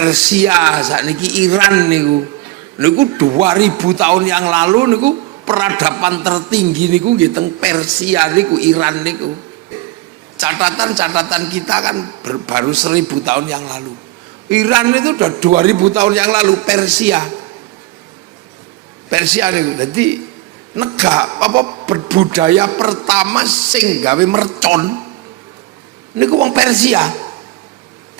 Persia sakniki Iran niku 2000 tahun yang lalu niku peradaban tertinggi niku nggih teng Persia niku, Iran niku. Catatan kita kan baru 1000 tahun yang lalu. Iran itu udah 2000 tahun yang lalu. Persia niku jadi negara berbudaya pertama sing gawe mercon niku wong Persia.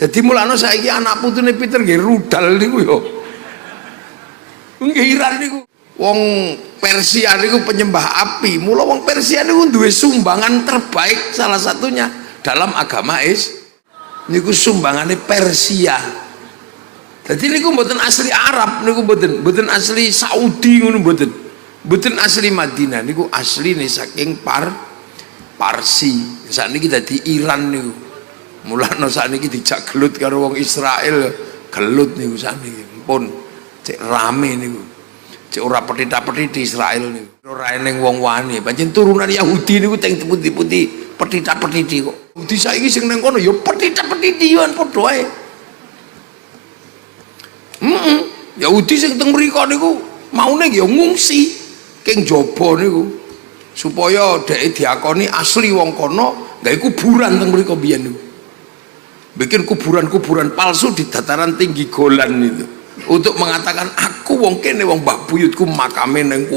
Jadi mulane saiki anak putune Peter nggih rudal niku yo. Nggih Iran niku. Wong Persia niku penyembah api. Mula wong Persia niku duwe sumbangan terbaik salah satunya dalam agama niku sumbangane Persia. Jadi niku mboten asli Arab niku mboten asli Saudi ngono mboten asli Madinah niku asli nih saking Parsi. Sakniki dadi Iran niku. Mulane sakniki dijak gelut karo wong Israel, gelut niku sakniki. Pun cek rame niku. Cek ora petita-petiti Israel niku. Ora eneng wong wani. Pancen turunan Yahudi niku teng putih-putih, petita-petiti kok. Yahudi saiki sing nang kono ya petita-petiti yo padha ae. Yahudi sing teng mriko niku maune ya ngungsi king jaba niku. Supaya dhek diakoni asli wong kono, gawe kuburan teng mriko biyen niku. Bikin kuburan-kuburan palsu di dataran tinggi Golan itu untuk mengatakan aku wong kene wong mbah buyutku makame neng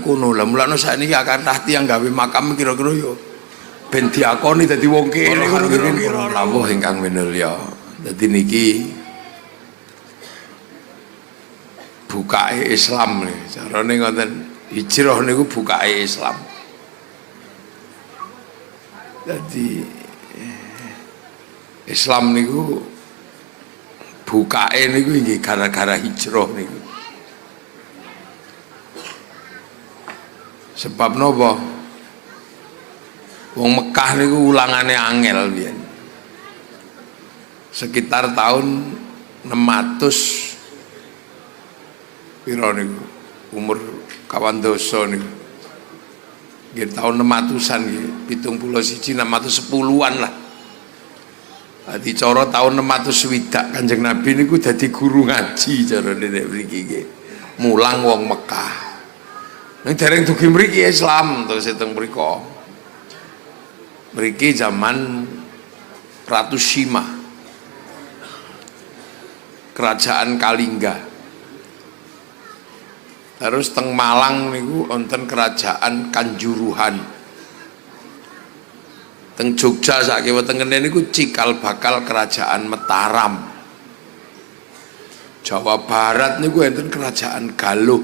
kono. Lah mulane sakniki kathah tiyang gawe makam kira-kira yo ben diakoni dadi wong kene kira-kira lawuh ingkang minulya. Dadi niki bukake Islam nih carane ngoten, hijrah niku bukake Islam. Jadi Islam niku bukake niku nggih gara-gara hijrah niku. Sebab napa? Wong Mekah niku ulangane angel biyen. Sekitar tahun 600 piro niku umur kawan dosa niku. Nggih tahun 600-an nggih, 71 610-an lah. Di cara tahun 600 Kanjeng Nabi niku dadi guru ngaji cara nek mriki nggih. Mulang wong Mekah. Ning dereng dugi mriki Islam terus teng mriko. Mriki zaman Ratu Sima. Kerajaan Kalingga. Terus teng Malang niku wonten kerajaan Kanjuruhan. Teng Jogja sakiwa tengene niku cikal bakal kerajaan Mataram. Jawa Barat niku enten kerajaan Galuh.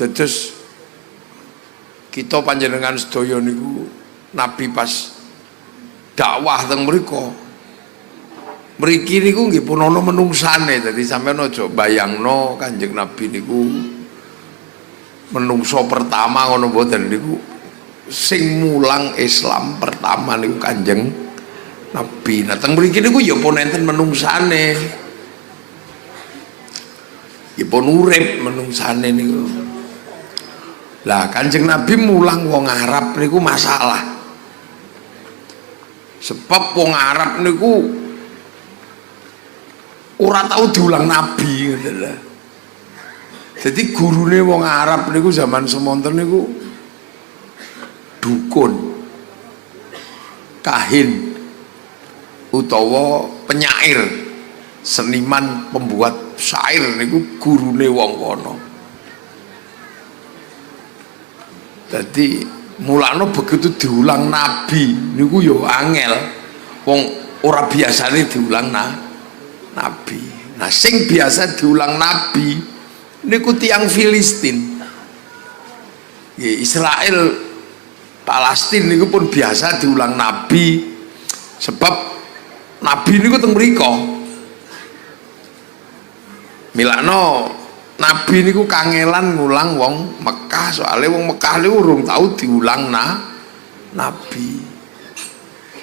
Terus kita panjenengan sedaya niku Nabi pas dakwah teng mriku. Mriki niku nggih pun ana menungsane, dadi sampeyan aja bayangno Kanjeng Nabi niku menungso pertama ngono mboten niku. Sing mulang Islam pertama niku Kanjeng Nabi. Nah teng mriki niku ya pun enten menungsane. Ya pun urip menungsane niku. Lah Kanjeng Nabi mulang wong Arab niku masalah. Sebab wong Arab niku ora tau diulang Nabi ngoten lho. Jadi gurune wong Arab niku zaman semonten niku dukun, kahin, utawa penyair, seniman pembuat syair niku gurune wong kono. Jadi mulane begitu diulang Nabi niku yo angel. Wong ora biasane diulang Nabi. Nah sing biasa diulang Nabi niku tiang Filistin. Israel Palestina niku pun biasa diulang Nabi. Sebab Nabi niku teng mriko. Milano Nabi niku kangelan ngulang wong Mekah, soalnya wong Mekah niku urung tau diulang Nabi.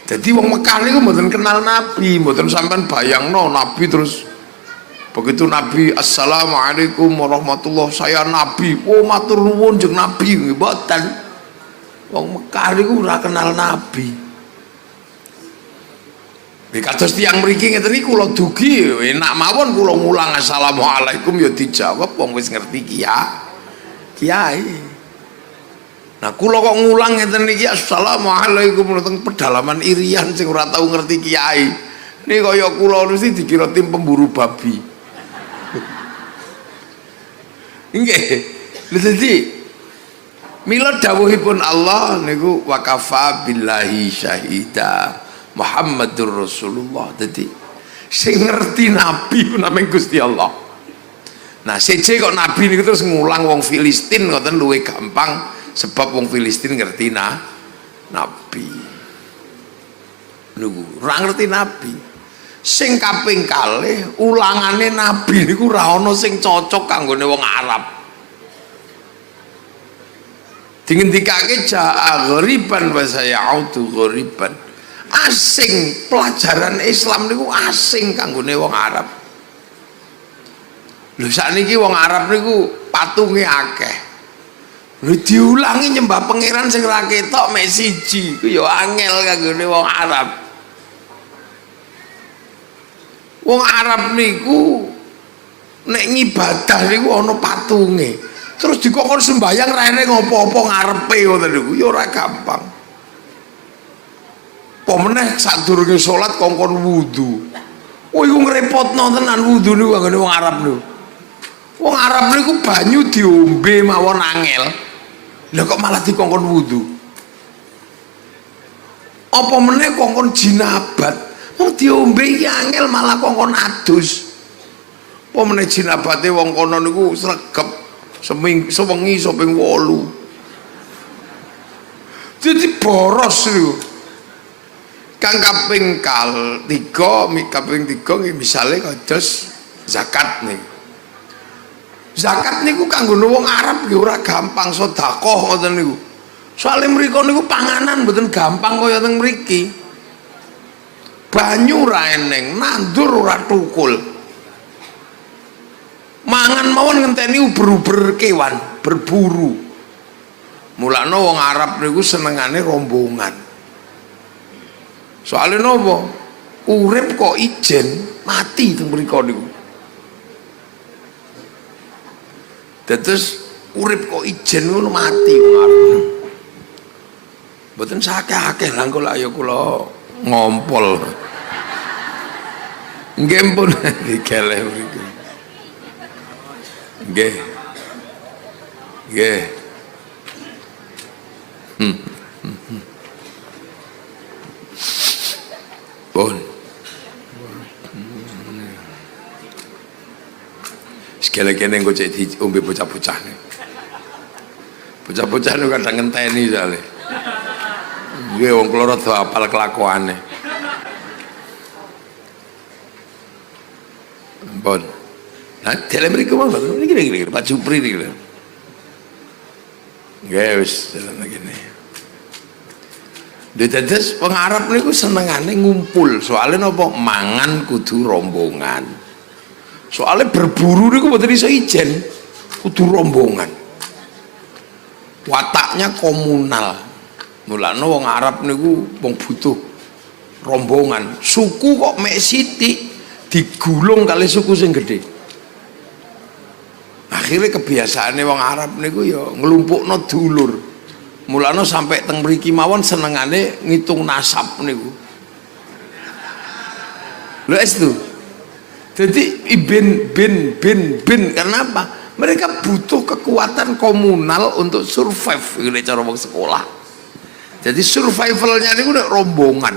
Jadi wong Mekah niku mboten kenal Nabi, mboten sampean bayangno Nabi terus begitu Nabi assalamualaikum warahmatullahi saya Nabi, oh matur nuwun jeung Nabi mboten. Wong Mekah niku ora kenal Nabi. Kados tiyang mriki ngeten iki kula dugi enak mawon kula ngulang assalamualaikum ya dijawab wong wis ngerti kiai. Nah kula kok ngulang ngeten iki assalamualaikum teng pedalaman Irian sing ora tau ngerti kiai. Ini kaya kula mesti dikira tim pemburu babi. Nggih. Dadi mila dawuhipun Allah niku wa kafa billahi syahida Muhammadur Rasulullah. Dadi sing ngerti nabi namung Gusti Allah. Nah seje kok nabi niku terus ngulang wong Filistin ngoten luwih gampang sebab wong Filistin ngerti nabi. Niku ora ngerti nabi. Sing kaping kalih ulangane nabi niku ora ana sing cocok kanggone wong Arab. Dingendikake ja'a ghariban wa sayautu ghariban. Asing, pelajaran Islam niku asing kanggone wong Arab. Lho sakniki wong Arab niku patunge akeh. Lho diulangi nyembah pangeran sing ra ketok mek siji, ku ya angel kanggone wong Arab. Wong Arab niku nek ngibadah niku ana patunge. Terus dikokon sembayang rene ngopo-opo ngarepe ngoten niku ya ora gampang. Pemeneh sadurunge salat kongkon wudu. Oh iku ngrepotno tenan wudu niku anggone wong Arab niku. Wong Arab niku banyu diombe mawon angel. Lah kok malah dikongkon wudu. Apa meneh kongkon jinabat. Wong diombe iki angel malah kongkon adus. Apa meneh jinabate wong kono niku sregep sewengi soping 8. Jadi boros niku. Kang kaping 3 misale kados zakat nih. Zakat niku kanggo wong Arab nggih ora gampang sedekah ngoten niku. Soale mriku niku panganan mboten gampang kaya teng mriki. Banyu ora eneng, nandur ora tukul. Mangan mawon ngenteni uber-uber kewan, berburu. Mulane wong Arab niku senengane rombongan. Soalnya nopo urip kok ijen mati teng mriku niku. Terus urip kok ijen ngono mati wong Arab. Mboten sakeh-akeh lah kula ya kula ngompol. Nggih pun dikeleh mriku. Nggih. Nggih. Pun. Sekali-kali engko cek diombe bocah-bocah. Bocah-bocah niku kadang ngenteni soalé. Nggih wong kula rada apal kelakuane. Pun. Nah, dalam mriku mawon niki kira-kira Pak Jupri niki lho. Nggih wis jalan ngene. Dados wong Arab niku senengane ngumpul, soalnya napa mangan kudu rombongan. Soalnya berburu niku mboten iso ijen, kudu rombongan. Wataknya komunal. Mulane wong Arab niku wong butuh rombongan. Suku kok mek sithik digulung kali suku sing gedhe. Akhirnya kebiasaane wong Arab niku ya nglumpukno dulur. Mulane sampai teng mriki mawon senengane ngitung nasab niku. Lho itu. Jadi bin karena apa? Mereka butuh kekuatan komunal untuk survive ngene cara wong sekolah. Jadi survivalnya niku nek rombongan.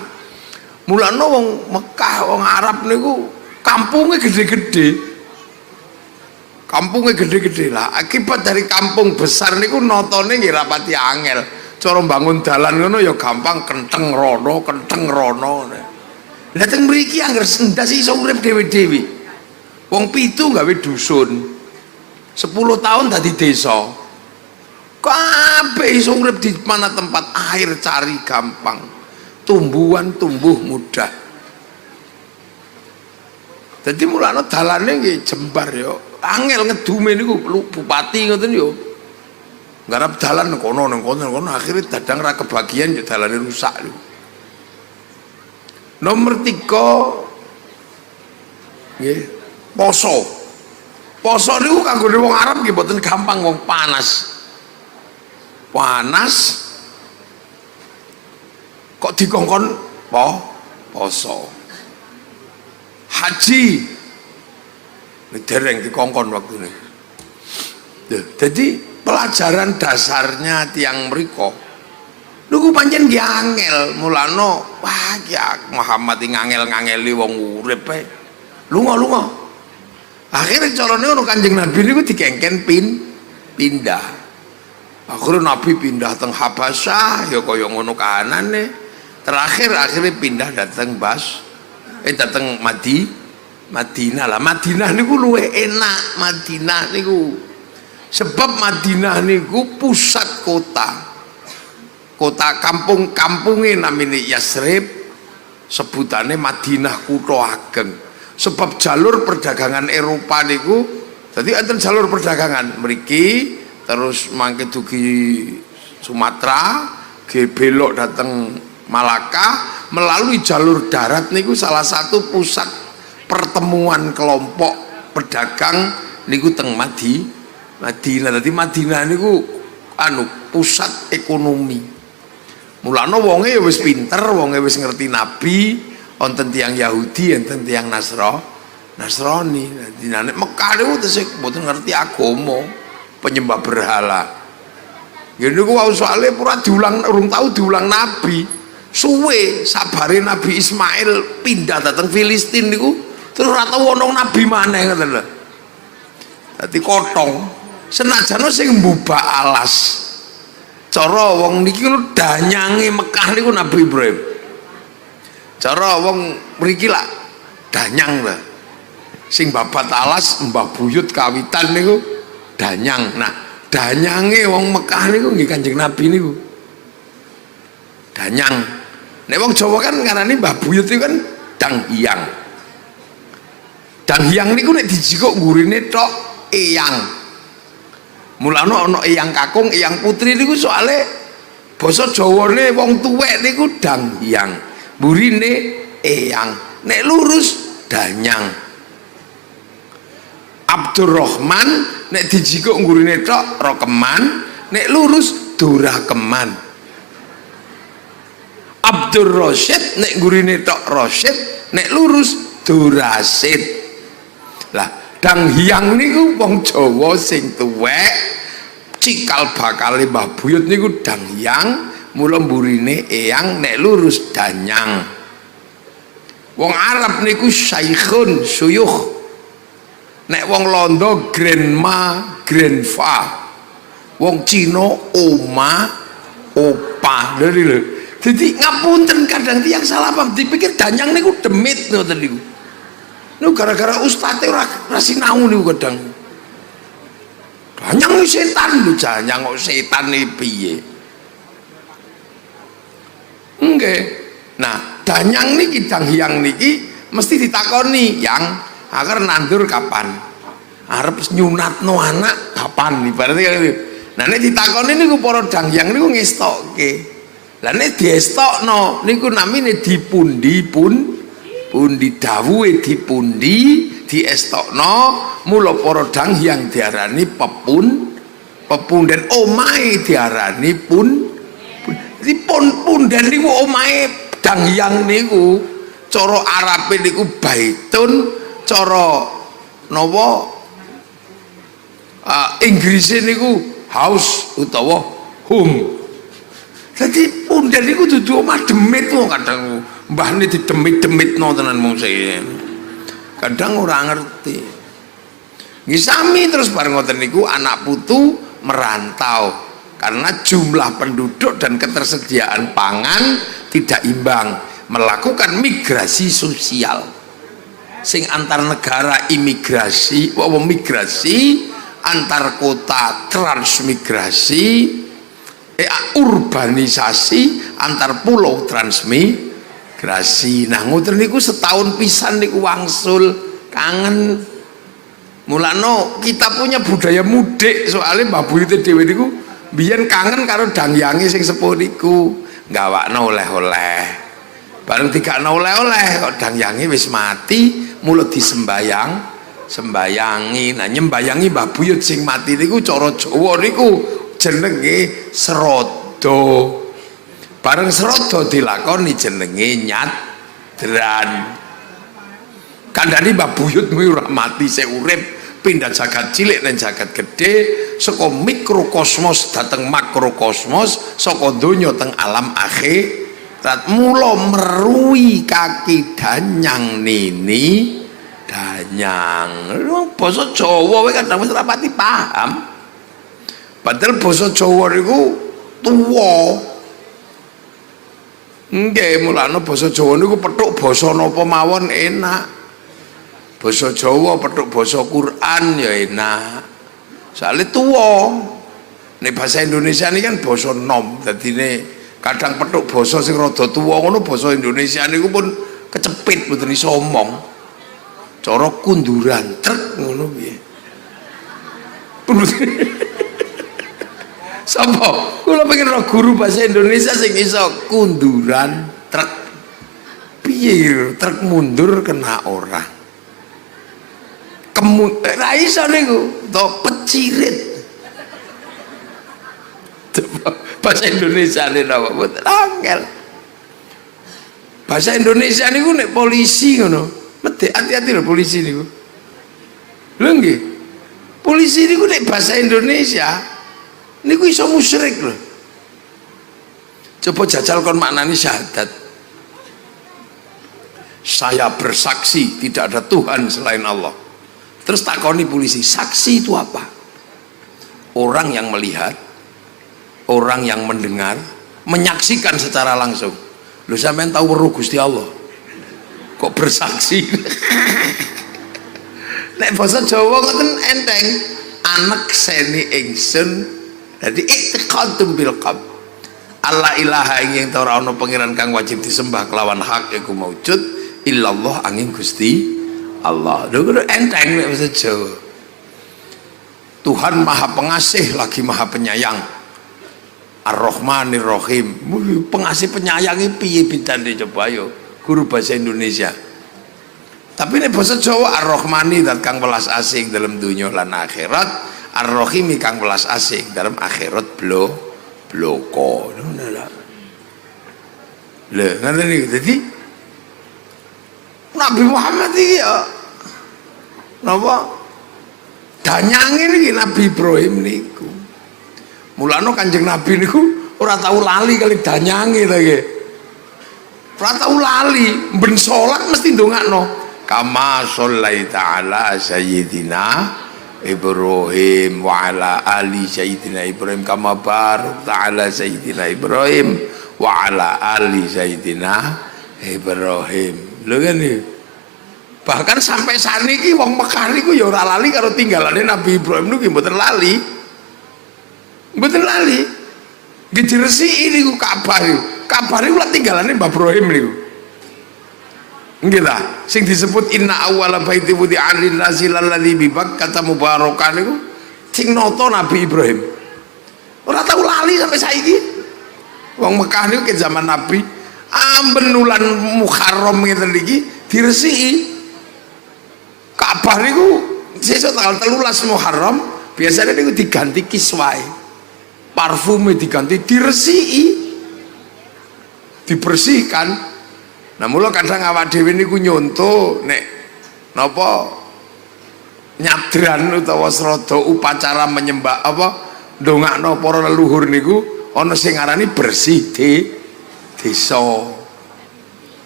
Mulane wong Mekah, wong Arab niku kampungnya gede-gede. Kampungnya gede-gede lah. Akibat dari kampung besar niku notone nggih rapati angel. Cara bangun dalan ngono ya gampang kenteng rono. Lah teng mriki angger sendas iso urip dhewe-dhewe. Wong 7 gawe dusun. 10 tahun dadi desa. Kabeh iso urip di mana tempat air cari gampang. Tumbuhan tumbuh mudah. Jadi mulane dalane nggih jembar ya. Angel ngedume niku bupati ngoten yo. Garap dalan kono akhirnya dadang ra kebagian ya dalane rusak niku. Nomor 3 nggih, poso. Poso niku kanggo wong Arab nggih mboten gampang, wong panas. Panas kok dikongkon poso. Haji dereng dikongkon waktu ini. Jadi pelajaran dasarnya tiang mriko niku pancen nggih angel, mulane wah ya Muhammad ngangel-ngangeli wong urip ae. Lunga. Akhirnya carane ono Kanjeng Nabi niku dikengken pindah. Akhirnya Nabi pindah teng Habasyah ya kaya ngono kahanane. Terakhir akhirnya pindah dateng dateng Madinah lah. Madinah niku luwih enak. Madinah niku sebab Madinah niku pusat kota kampung-kampungnya namanya Yasrib, sebutannya Madinah kutha ageng. Sebab jalur perdagangan Eropa niku jadi enten jalur perdagangan mriki terus mangke dugi Sumatera belok dateng Malaka melalui jalur darat niku salah satu pusat pertemuan kelompok pedagang niku teng Madinah. Dadi Madinah niku pusat ekonomi. Mulane wonge ya wis pinter, wonge wis ngerti Nabi, wonten tiyang Yahudi, wonten tiyang Nasrani. Dadi nek Mekah niku tesih mboten ngerti agama, penyembah berhala. Ya niku wau soalé pura diulang, urung tau diulang Nabi. Suwe sabare Nabi Ismail pindah dateng Filistin niku terus ora tau ono nabi maneh ngoten lho. Dadi kotong senajan sing mbubak alas. Cara wong niki danyange Mekah niku Nabi Ibrahim. Cara wong mriki lak danyang lho. Sing babat alas Mbah Buyut kawitan niku danyang. Nah, danyange wong Mekah niku nggih Kanjeng Nabi niku. Danyang. Nek wong Jawa kan ngarani Mbah Buyut itu kan danghyang. Danghyang niku nek dijikuk gurine tok eyang. Mulane ana eyang kakung, eyang putri niku soalé basa Jawane wong tuwek niku danghyang. Burine eyang. Nek lurus danyang. Abdurrahman nek dijikuk gurine tok rokeman, nek lurus durakeman. Abdur Rasyid nek gurine tok Rasyid, nek lurus Durasid. Lah danghyang niku wong Jawa sing tuwek cikal bakale Mbah Buyut niku danghyang, mula mburine eyang, nek lurus danyang. Wong Arab niku syaikhun suyuh, nek wong Londo grandma grandfa, wong Cina oma opa. Lho jadi ngapunten kadang tiang salah paham dipikir danyang niku demit ngoten niku. Niku gara-gara ustadz ora sinau niku kadang. Danyang setan lho, danyang kok setan iki piye? Nggih. Nah, danyang niki danghyang niki mesti ditakoni, "Yang agar nandur kapan? Arep nyunatno anak kapan?" Ibaratnya gitu. Nah, nek ditakoni niku para danghyang niku ngestokke. Lah nek diestokno niku namine dipundi dawuhe dipundi diestokno, mula para danghyang diarani pepunden, omahe diarani punden niku omahe danghyang niku cara Arabe niku baitun, cara napa Inggrise niku house utawa home. Jadi punden niku dudu omah demit wong kadang mbahne didemit-demitno tenan mung kadang ora ngerti. Nggih sami terus bareng ngoten niku anak putu merantau karena jumlah penduduk dan ketersediaan pangan tidak imbang, melakukan migrasi sosial sing antar negara imigrasi, migrasi antar kota transmigrasi, urbanisasi antar pulau transmigrasi. Nah ngoten niku setahun pisan niku wangsul kangen. Mulano kita punya budaya mudik soalnya Mbah Buyut dhewe niku biyen kangen karo dangyange sing sepuh niku, gawakno oleh-oleh Bareng dikakno oleh-oleh kok dangyange wis mati, mulut sembayangi. Nah nyembayangi Mbah Buyut sing mati niku cara Jawa niku jenenge srada. Bareng srada dilakoni jenenge nyadran. Kandhane Mbah Buyut kuwi ora mati sik urip, pindah jagat cilik nang jagat gede, saka mikrokosmos dateng makrokosmos, saka donya teng alam akhirat. Mula meruhi kaki danyang nini danyang. Wong basa Jawa kowe kadang wis ora pati paham. Padahal basa Jawa niku tuwa. Nggih, mulane basa Jawa niku petuk basa napa mawon enak. Basa Jawa petuk basa Quran ya enak. Soalnya tuwa. Nek bahasa Indonesia ini kan basa nom. Dadine kadang petuk basa sing rada tuwa ngono basa Indonesia niku pun kecepit mboten iso omong. Cara kunduran trek ngono piye. Sapa? Kula pengen ro guru bahasa Indonesia sing iso kunduran trek. Piye trek mundur kena orang. Ra iso niku to pecirit. Bahasa Indonesia ini napa mboten angel. Bahasa Indonesia niku nek polisi ngono, mesti hati-hati lho polisi niku. Lho nggih. Polisi niku nek bahasa Indonesia niku iso musyrik lho. Coba jajal kon maknani syahadat. Saya bersaksi tidak ada Tuhan selain Allah. Terus takoni polisi, saksi itu apa? Orang yang melihat, orang yang mendengar, menyaksikan secara langsung. Lu sampean tahu weruh Gusti Allah. Kok bersaksi? Nek basa Jawa ngoten enteng, anak seni ingsun. Jadi i'tiqadun bil qalb. Allah ilaha ing ora ana pangeran kang wajib disembah kelawan hak iku maujud illallah angin Gusti Allah. Lho enteng nek basa Jawa. Tuhan Maha Pengasih lagi Maha Penyayang. Ar-Rahmanir Rahim. Pengasih penyayangi piye bidane coba yo guru bahasa Indonesia. Tapi nek basa Jawa Ar-Rahmani dat kang welas asing dalam dunia lan akhirat, Ar-Rahimi kang welas asing dalam akhirat bloko. Lho ngoten niku. Dadi Nabi Muhammad iki ya napa danyange niki Nabi Ibrahim niku. Mulane Kanjeng Nabi niku ora tau lali kali danyange ta nggih. Ora tau lali, ben salat mesti ndongakno. Kama shallaita ala sayyidina Ibrahim wa ala ali sayyidina Ibrahim kama barakta ala sayyidina Ibrahim wa ala ali sayyidina Ibrahim. Lho kan iki. Bahkan sampai saniki wong Mekah niku ya ora lali karo tinggalane Nabi Ibrahim niku mboten lali. Mboten lali. Nggih diresiki niku Ka'bah niku. Ka'bah niku lak tinggalane Mbah Ibrahim niku. Nggih ta? Sing disebut inna awwala baiti wudi'a lin-nasi lalladzi bi Bakkah mubarakan niku sing nata Nabi Ibrahim. Ora tau lali sampai saiki. Wong Mekah niku ke zaman Nabi amben wulan Muharram ngeten iki diresiki. Ka'bah niku sesuk tanggal 13 Muharram biasanya niku diganti kiswae. Parfume diganti, diresiki. Dibersihkan. Nah mula kadang awak dhewe niku nyonto nek napa nyadran utawa srada upacara menyembah apa ndongakno para leluhur niku ana sing ngarani bersih desa.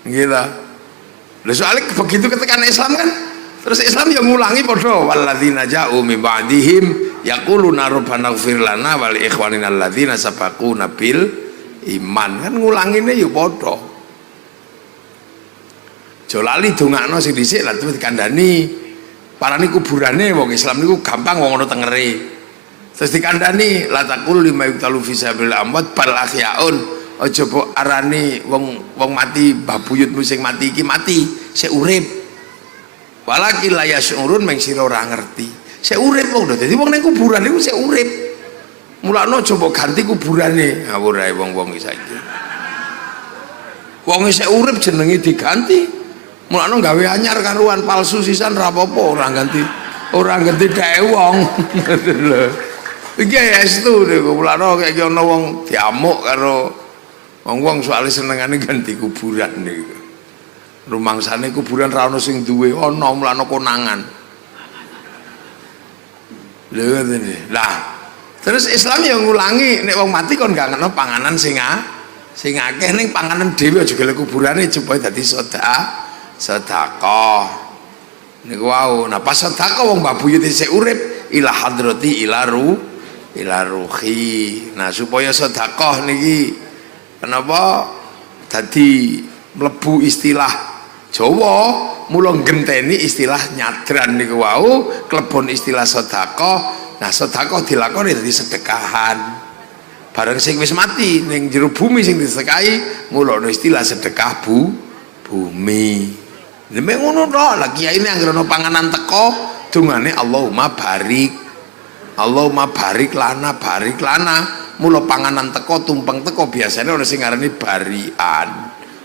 Nggih ta? Lha soalnya begitu ketekan Islam kan terus Islam yang ngulangi padha walladzina ja'u min ba'dihim yaquluna rabbana ighfir lana wa li ikhwanina alladzina sabaquna bil iman. Kan ngulangine ya padha. Jolali dongakno sing dhisik lah terus dikandani. Parani kuburane wong Islam niku gampang wong ana tengere. Terus dikandani la taqul lima yuqtalu fi sabilillah amwat bal ahyaun. Aja mbok arani wong mati Mbah Buyutmu sing mati iki mati, sik urip. Walaki la yasyurun meng sira ora ngerti. Sik urip wong lho. Dadi wong ning kuburan niku sik urip. Mulane aja mbok ganti kuburane ngawur ae wong-wong iki saiki. Wong isih urip jenenge diganti. Mulane gawe anyar karuan palsu sisan ra apa-apa ora ganti dhek wong. Lho. Iki estu niku mulane kaya ana wong diamuk karo wong soal senengane ganti kuburan niku. Rumangsane kuburan ra ono sing duwe, ana mulane konangan. Lho ngene. Lah, terus Islam yang ngulangi nek wong mati kon gak ngono panganan sing akeh ning panganan dhewe aja gelek kuburane supaya dadi sedekah. Niku wau. Nah pas sedekah wong mbah buyut isih urip ila hadrati ila ruhi. Nah supaya sedekah niki kenapa dadi mlebu istilah Jawa mula genteni istilah nyadran niku wau klebon istilah sedekah. Nah sedekah dilakoni dadi sedekahan bareng sing wis mati ning jero bumi sing disedekahi mula ana istilah sedekah bumi. Nek ngono to lah kiai ini anggere ana panganan teko dungane Allahumma barik lana mula panganan teko tumpeng teko biasanya ana sing ngarani barian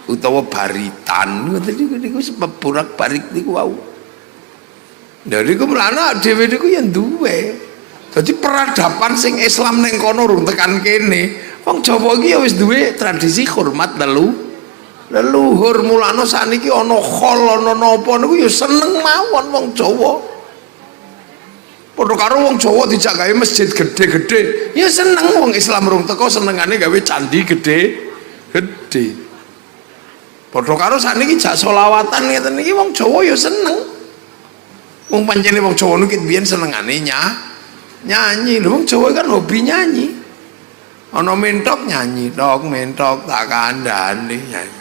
utawa baritan niku sebab burak barik niku wau. Dari ku mlana dhewe niku ya duwe. Dadi peradaban sing Islam ning kono rung tekan kene. Wong Jawa iki ya wis duwe tradisi hormat leluhur. Mulane saniki ana khol ana napa niku ya seneng mawon wong Jawa. Padha karo wong Jawa dijak gawe masjid gede-gede, ya seneng wong Islam rung teko senengane gawe candi gede. Padha karo sakniki jak selawatan ngeten iki wong Jawa ya seneng. Wong pancene wong Jawa niku biyen senengane nyanyi. Lho wong Jawa kan hobi nyanyi. Ana mentok nyanyi, mentok tak kandhane nyanyi.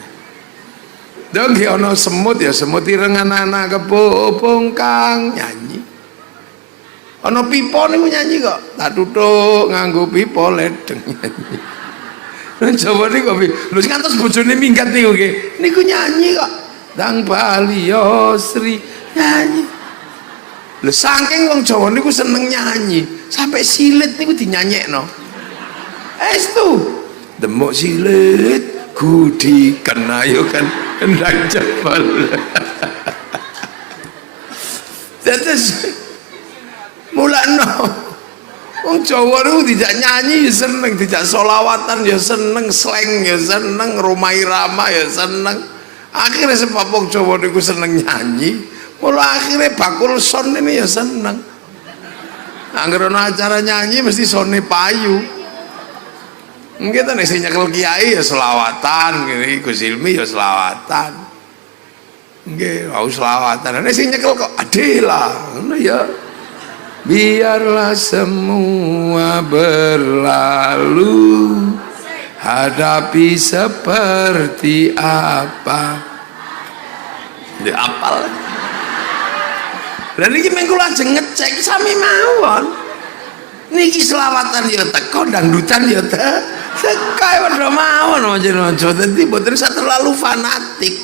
Dong ki ana semut ya semut irengan anak kebobong kang nyanyi. Ana pipa niku nyanyi kok. Tak tutuk nganggo pipa ledeng nyanyi. Nang Jawa niku lho sing ngantos bojone minggat niku nggih. Niku nyanyi kok. Dang Bali Sri nyanyi. Lho saking wong Jawa niku seneng nyanyi, sampai silit niku dinyanyekno. Estu. Demuk silit gudi kenayo kan endang jebol. Tetes mulano wong Jawa niku dijak nyanyi ya seneng, dijak selawatan ya seneng, slang ya seneng, rumah irama ya seneng. Akhirnya sebab wong Jawa niku seneng nyanyi. Mula akhirnya bakul son ini ya seneng. Angger ana acara nyanyi mesti sone payu. Nggih ta nek sing nyekel kiai ya selawatan, ngene Gus Ilmi ya selawatan. Nggih, mau selawatan. Nek sing nyekel kok adela, ngono ya. Biarlah semua berlalu, hadapi seperti apa. Dia apal. Dan ini mengko lajeng ngecek sami mawon. Niki selawatan ya teko, dangdutan ya teko padha mawon aja dadi mboten terlalu fanatik.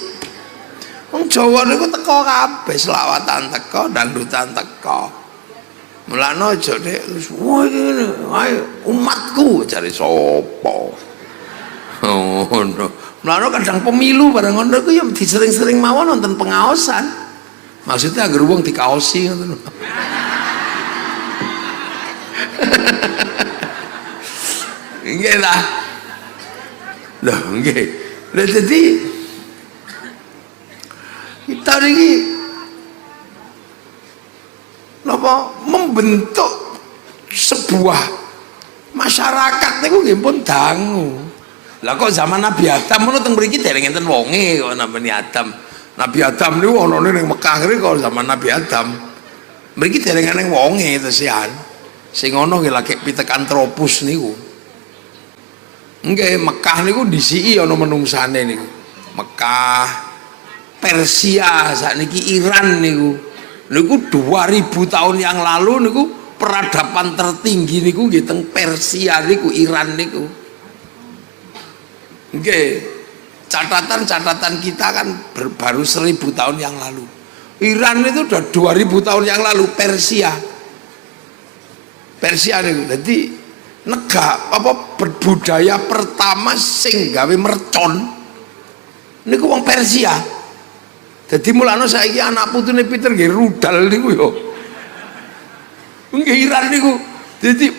Wong Jawa niku teko kabeh, selawatan teko, dangdutan teko. Mulane aja nek wah ngene, ayo umatku cari sapa. Oh no. Mulane kadang pemilu bareng ngono ku ya disering-sering mawon wonten pengaosan. Maksudnya agar wong dikaosi ngoten. Nggih lah. Lho nggih. Lah dadi kita niki napa membentuk sebuah masyarakat niku nggih pun dangu. Lah kok zaman Nabi Adam ngono teng mriki dereng enten wonge kok namani Adam. Nabi Adam niku ana ning Mekah kok zaman Nabi Adam. Mriki dereng ning wonge tesian. Sing ana nggih lagi Pithecanthropus niku. Nggih Mekah niku disiki ana menungsane niku. Mekah, Persia, sakniki Iran niku. Niku 2000 tahun yang lalu niku peradaban tertinggi niku nggih teng Persia niku, Iran niku. Nggih. Catatan kita kan baru 1000 tahun yang lalu. Iran itu udah 2000 tahun yang lalu. Persia niku. Jadi negara apa berbudaya pertama sing gawe mercon niku wong Persia. Dadi mulane saiki anak putune Peter nggih rudal niku yo. Nggih Iran niku. Jadi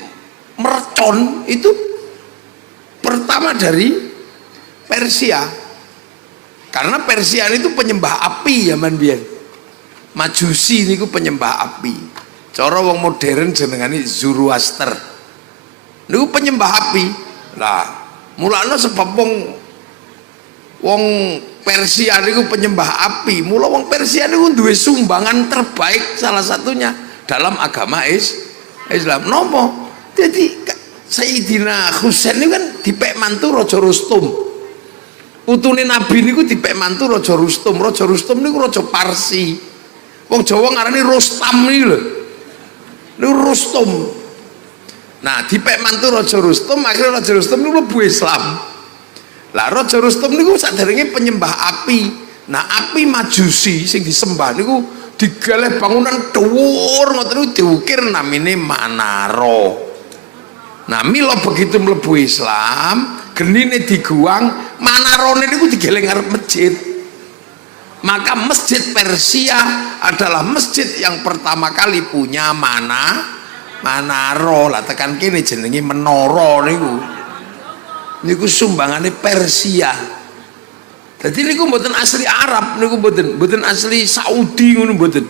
mercon itu pertama dari Persia. Karena Persia itu penyembah api zaman biyen. Majusi niku penyembah api. Cara wong modern jenengane Zoroaster. Niku penyembah api. Lah, mulane sebab wong Persia niku penyembah api. Mula wong Persia niku duwe sumbangan terbaik salah satunya dalam agama Islam. Nopo? Jadi Sayyidina Husain niku kan dipek mantu Raja Rustum. Utune Nabi niku dipek mantu Raja Rustum. Raja Rustum niku raja Parsi. Wong Jawa ngarani Rustam niku lho. Niku Rustum. Nah, dipek mantu Raja Rustum, akhirnya Raja Rustum niku mlebu Islam. Lah Raja Rustum niku saderenge penyembah api. Nah, api Majusi sing disembah niku digaleh bangunan dhuwur ngoten niku diukir namine Manaro. Nah, mila begitu mlebu Islam, genine diguang, Manarone niku digeleng ngarep masjid. Maka masjid Persia adalah masjid yang pertama kali punya Manaro. Lah tekan kene jenenge menara niku sumbangane Persia. Jadi niku mboten asli Arab, niku mboten asli Saudi ngono mboten.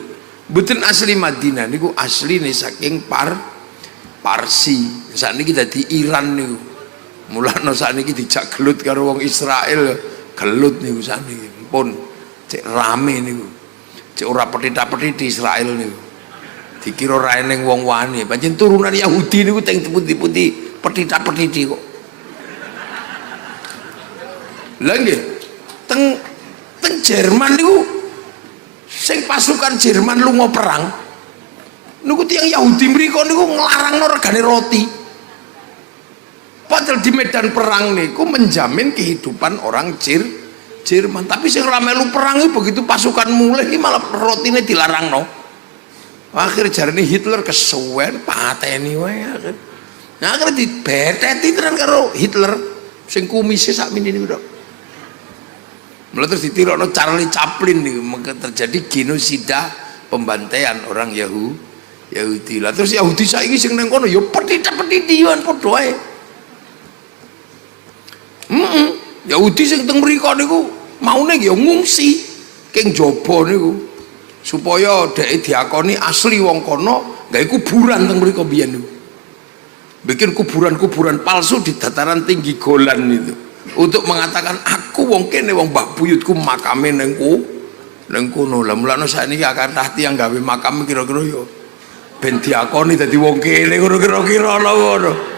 Mboten asli Madinah, niku asline saking Parsi. Sakniki dadi Iran niku. Mulane sakniki dijak gelut karo wong Israel, gelut niku sakniki. Pun cek rame niku. Cek ora petita-petiti Israel niku. Dikira ra eneng wong wani, pancen turunan Yahudi niku teng putih-putih petita-petiti kok. Lah nggih, teng Jerman niku sing pasukan Jerman lunga perang niku tiyang Yahudi mriku niku nglarangno regane roti. Padahal di medan perang niku menjamin kehidupan orang Jerman, tapi sing ora melu perang itu begitu pasukan mulih iki malah rotine dilarangno. Akhir jarane Hitler kesuwen pateni wae akhir. Nah, akhir dibeteti tenan karo Hitler sing kumise sakmene niku tok. Mulai terus ditirokno Charlie Chaplin nih, maka terjadi genosida pembantaian orang Yahudi. Lah terus Yahudi saiki sing nang kono ya petita-petitian padha wae. Yahudi sing teng mriko niku maune ya ngungsi king jaba niku supaya dhek diakoni asli wong kono gawe kuburan teng mriko biyen niku. Bikin kuburan-kuburan palsu di dataran tinggi Golan itu. Untuk mengatakan aku wong kene wong mbah buyutku makame neng kono. Lah mulane sakniki akeh tahti yang gawe makam kira-kira yo ben diakoni dadi wong kene ngono kira-kira ngono.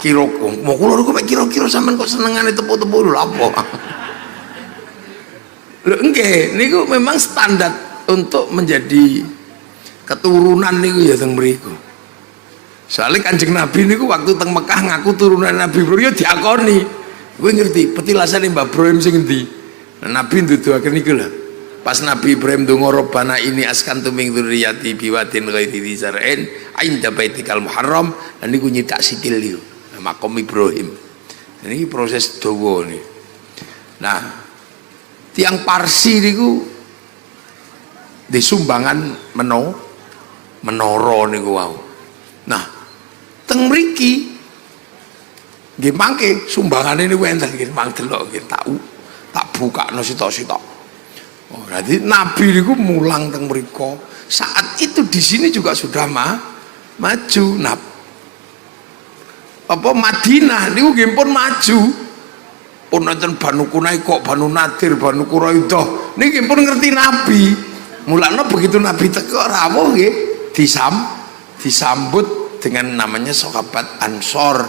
Kira mau kula niku kira-kira sampean kok senengane tepu-tepu lho apa. Lho nggih niku memang standar untuk menjadi keturunan niku ya teng mriku. Soalnya Kanjeng Nabi niku waktu teng Mekah ngaku turunan Nabi Ibrahim ya diakoni. Gue ngerti petilasane Mbah Ibrahim sing endi. Nah, Nabi nduduhaken niku lho. Pas Nabi Ibrahim donga Rabbana ini askantu min dzurriyyati biwadin ghairi dzar'in 'inda baitikal muharram, lan niku nyitak sikil niku. Makom Ibrahim. Ini proses dawa nih. Nah, tiang Parsi niku di sumbangan menara niku wau. Nah, teng mriki nggih mangke sumbangane niku enten nggih mang delok nggih tak bukakno sitok-sitok. Oh, berarti Nabi niku mulang teng mriko. Saat itu di sini juga sudah maju. Nah, apa Madinah niku nggih pun maju. Pun nonton Banu Kunaiko, Banu Nadir, Banu Quraidah. Niki pun ngerti Nabi. Mulane begitu Nabi teko rawuh nggih disambut dengan namanya sahabat Ansor.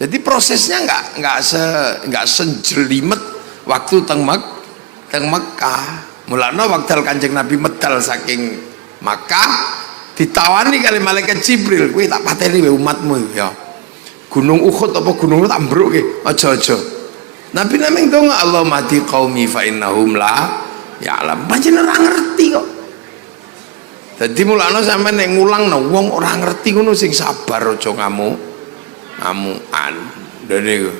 Jadi prosesnya nggak senjelimet waktu teng Mekah. Mulane wekdal Kanjeng Nabi medal saking Makkah ditawani kali malaikat Jibril, kowe tak pateni wae umatmu ya. Gunung Uhud apa gunung tak mbruke, aja-aja. Nabi nameng donga Allah mati qaumi fa innahum la ya'lam. Pancen ora ngerti kok. Dadi mulane sampeyan nek ngulangno wong ora ngerti ngono sing sabar aja ngamukan. Dene iku.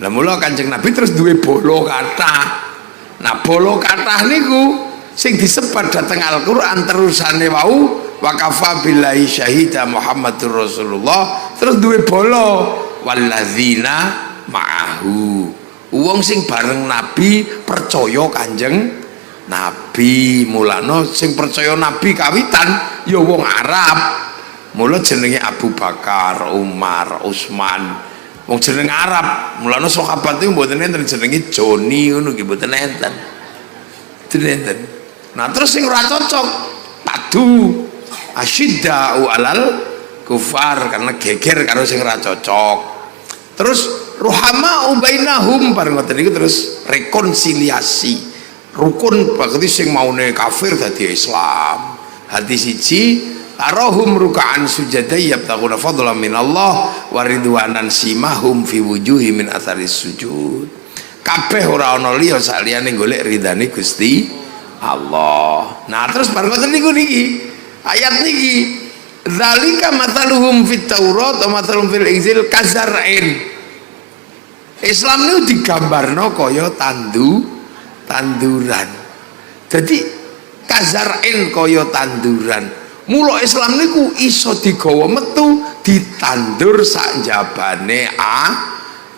Lah mula Kanjeng Nabi terus duwe bolo kathah. Nah bolo kathah niku sing disebat dateng Al-Qur'an terusane wau wa kafa billahi syahida Muhammadur Rasulullah, terus duwe bolo walladzina ma'ahu, wong sing bareng Nabi percaya Kanjeng Nabi. Mulane sing percaya Nabi kawitan ya wong Arab. Mula jenenge Abu Bakar, Umar, Utsman, wong jeneng Arab. Mulane sahabat itu mboten enten jenenge Joni ngono nggih, mboten enten. Enten. Nah terus sing ora cocok padu asyidda'u alal kufar, karena geger karo sing ora cocok. Terus ruhama ubainahum bareng ngoten niku terus rekonsiliasi. Rukun berarti sing maune kafir dadi Islam. Hati siji tarohum rukaan sujada yabtaguna fadlan minallah wa ridwanan simahum fi wujuhi min atharis sujud. Kabeh ora ana liya saliyane golek ridane Gusti Allah. Nah terus bareng ngoten niku niki ayat niki zalika mathaluhum fit Taurat wa mathaluhum fil Injil kazar'in. Islam niku digambarno kaya tanduran. Jadi kazar'in kaya tanduran. Mula Islam niku iso digawa metu ditandur sak njabane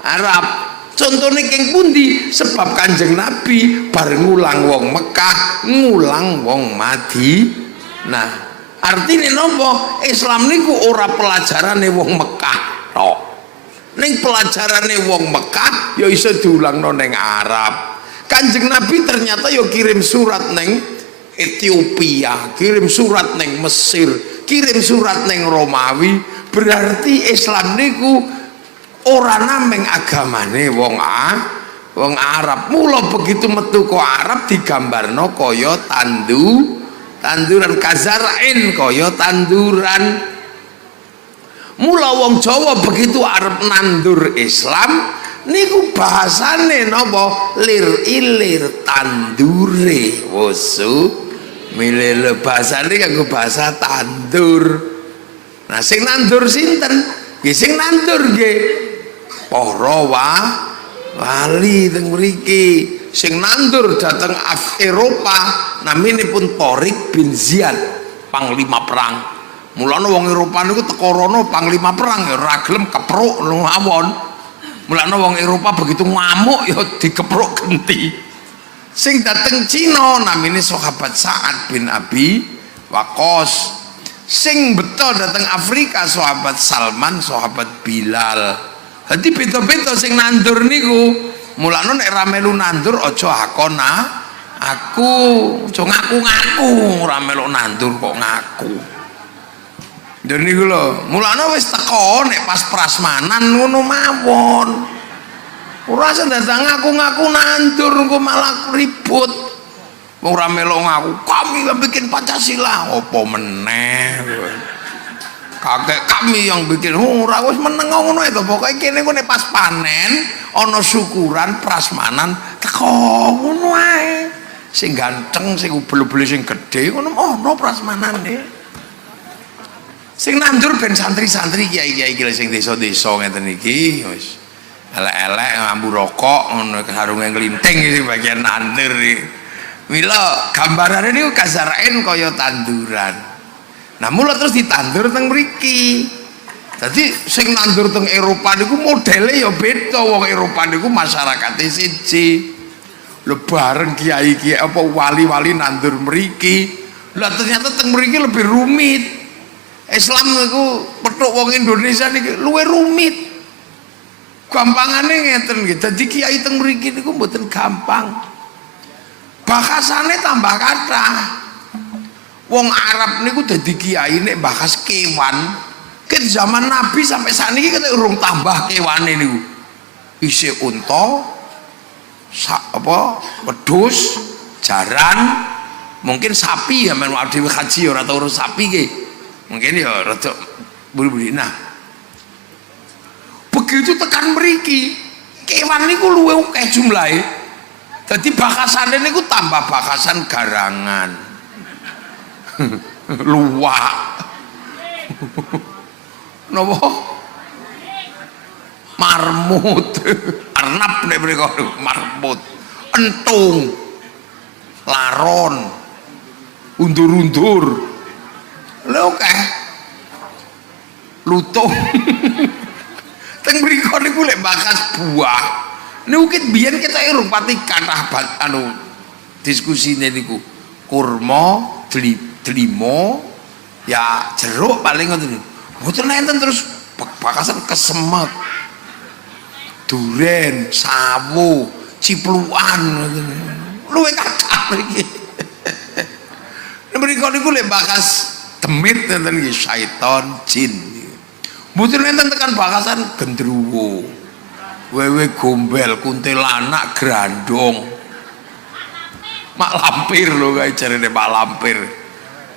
Arab. Contohnya keng pundi? Sebab Kanjeng Nabi bar ngulang wong Mekah, ngulang wong Madinah. Artinya nopo? Islam niku ora pelajarane wong Mekah tok. Ning pelajarane wong Mekah ya iso diulangno ning Arab. Kanjeng Nabi ternyata ya kirim surat neng Ethiopia, kirim surat neng Mesir, kirim surat neng Romawi. Berarti Islam niku ora nameng agamane wong Arab. Mula begitu metu ke Arab digambarno kaya tanduran kazarain kaya tanduran. Mula wong Jawa begitu arep nandur Islam niku bahasane napa lir ilir tandure wusu milih bahasane kanggo bahasa tandur. Nah sing nandur sinten? Nggih sing nandur nggih para wali teng mriki. Sing nandur dateng Eropa naminipun Tariq bin Ziyad, panglima perang. Mulane wong Eropa niku teko rono panglima perang ya ora gelem kepruk mawon. Mulane wong Eropa begitu ngamuk ya dikepruk genti. Sing dateng Cina namine sahabat Sa'ad bin Abi Waqqas. Sing beto dateng Afrika sahabat Salman, sahabat Bilal. Dadi beda-beda sing nandur niku. Mulane nek ra melu nandur aja hakon aku, aja ngaku-ngaku ora melu nandur kok ngaku. Dan niku lho, mulane wis teko nek pas prasmanan ngono mawon. Ora sendatang ngaku-ngaku nandur engko malah ribut. Wong ora melu ngaku, kami yang bikin Pancasila. Apa meneh kowe? Kakek kami yang bikin, ora wis meneng ngono itu. Pokoke kene ku nek pas panen ana syukuran prasmanan teko ngono ae. Sing ganteng, sing ubel-ubel sing gedhe ngono ana prasmanane. Sing nandur ben santri-santri kiai-kiai iki sing desa-desa ngeten iki wis elek-elek ngambu rokok ngono sarunge nglinting sing bagian nandur iki. Mila gambarane niku kasarain kaya tanduran. Nah mula terus ditandur teng mriki. Dadi sing nandur teng Eropa niku modele ya beda. Wong Eropa niku masyarakate siji. Lho bareng kiai-kiai apa wali-wali nandur mriki. Lah ternyata teng mriki lebih rumit. Islam niku petuk wong Indonesia niki luwih rumit. Gampangane ngeten nggih. Dadi kiai teng mriki niku mboten gampang. Bahasane tambah kathah. Wong Arab niku dadi kiai nek bahas kewan. Ket zaman Nabi sampai saat ini kita urung tambah kewane niku. Isih unta, wedhus, jaran, mungkin sapi ya men dhewe haji ora tau urus sapi nggih. Mungkin ya rada buri-buri. Nah, begitu tekan mriki, kewan niku luwih akeh jumlahe. Dadi bakasane niku tambah bakasan garangan. Luwak. Napa? Marmut. arnab nek mriko marmut, entung, laron, undur-undur. Lha oke. Lutung. Teng mriko niku lek bakas buah. Niku ket biyen ketok urung pati kathah diskusine niku. Kurma, delimo, ya jeruk paling ngoten. Mboten enten terus bakasan kesemek. Duren, sawo, ciplukan ngoten. Luwe kathah mriki. Mriko niku lek bakas demit enten iki syaiton, jin. Mboten enten tekan bakasan gendruwo. Wewe gombel, kuntilanak, grandong. Mak lampir lho kae jarene Mak Lampir.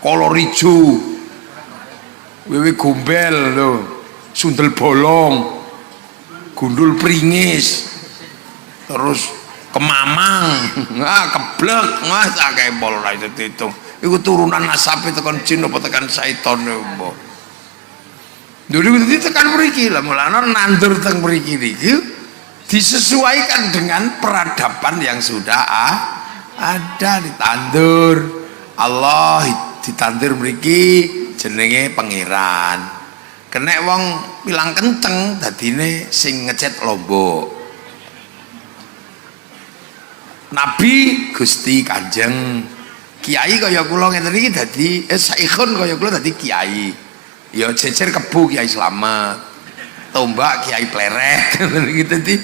Kolor ijo. Wewe gombel lho, sundel bolong. Gundul pringis. Terus kemamang, keblek, akeh pol ora iso diitung. Iku turunan nasabe tekan jin apa tekan syaiton mbok. Dulu itu tekan mriki lah, mulane nandur teng mriki niki disesuaikan dengan peradaban yang sudah ada. Ditandur Allah, ditandur mriki jenenge pangeran. Kenek wong pilang kenceng dadine sing ngecet Lombok. Nabi Gusti Kanjeng kiai kaya kula ngeten iki dadi saikhun kaya kula dadi kiai. Ya jejer kebu Kiai Slamet, tombak Kiai Pleret gitu.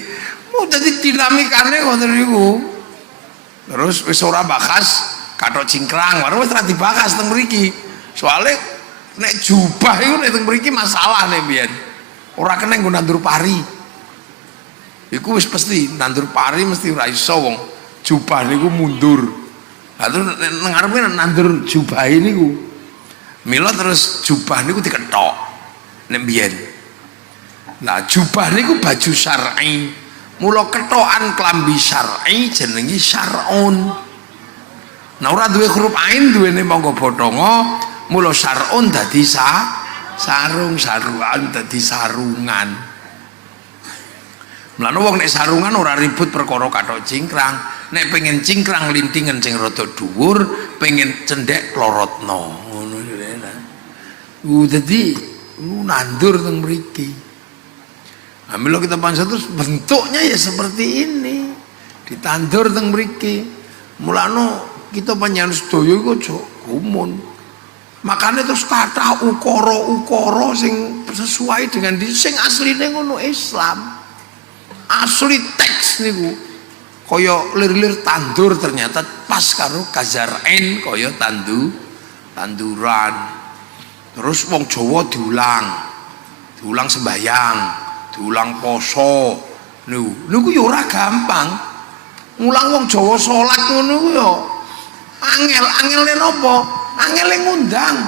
Dadi dinamikane ngoten niku. Terus wis ora bakas kathok cingkrang, baru wis ra dibakas teng mriki. Soale nek jubah iku nek teng mriki masalah nek biyen. Ora kena nggo nandur pari. Iku wis pasti nandur pari mesti ora iso wong jubah niku mundur. Lah terus nang ngarepe nandur jubah niku. Mila terus jubah niku diketok nek biyen. Nah, jubah niku baju syar'i. Mula ketokan klambi syar'i jenenge syar'un. Nah, ora duwe huruf ain duwene mangga bathanga, mula syar'un dadi sarung, saruan dadi sarungan. Mulane wong nek sarungan ora ribut perkara kathok cingkrang. Nek pengen cingkrang lintingan sing rada dhuwur, pengen cendhek plorotno. Jadi nandur teng mriki. Ambil kita bangsa terus bentuknya ya seperti ini. Ditandur teng mriki. Mulane kita panjenengan sedaya iku aja gumun. Makanya terus kathah ukara-ukara sing sesuai dengan sing asline ngono Islam. Asli teks niku kaya lir-lir tandur ternyata pas karo kazarain kaya tanduran. Terus wong Jawa diulang sembayang, diulang poso. Niku ya ora gampang. Ngulang wong Jawa salat ngono ku ya angel napa? Angele ngundang.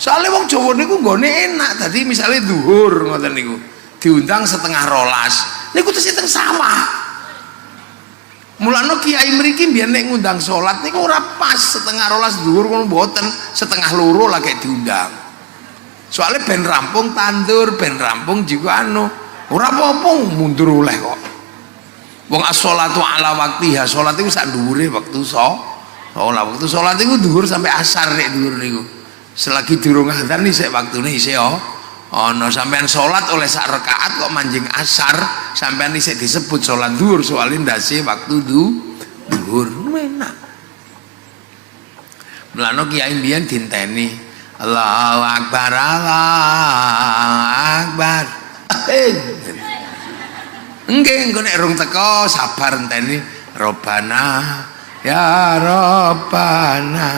Soale wong Jawa niku nggone enak. Dadi misale zuhur ngoten niku, diundang 11:30. Niku tesih teng sawah. Mulane kiai mriki biyen nek ngundang salat niku ora pas 11:30 zuhur ngono mboten, 1:30 lagi diundang. Soalnya ben rampung tandur, ben rampung juga ora apa-apa mundur oleh kok. Wong as-sholatu ala waktiha, salat iku sak dhuwure wektu waktu salat iku dhuwur sampai asar nek dhuwur niku. Selagi durung adzan isih waktune isih ana sampean salat oleh sak rakaat kok manjing asar sampean isih disebut salat zuhur soalnya ndase waktu zuhur enak. Mulane kiai mbiyen dinteni Allahu Akbar Allahu Akbar. Nggih engko nek rung teko sabar enteni Robbana ya Robbana.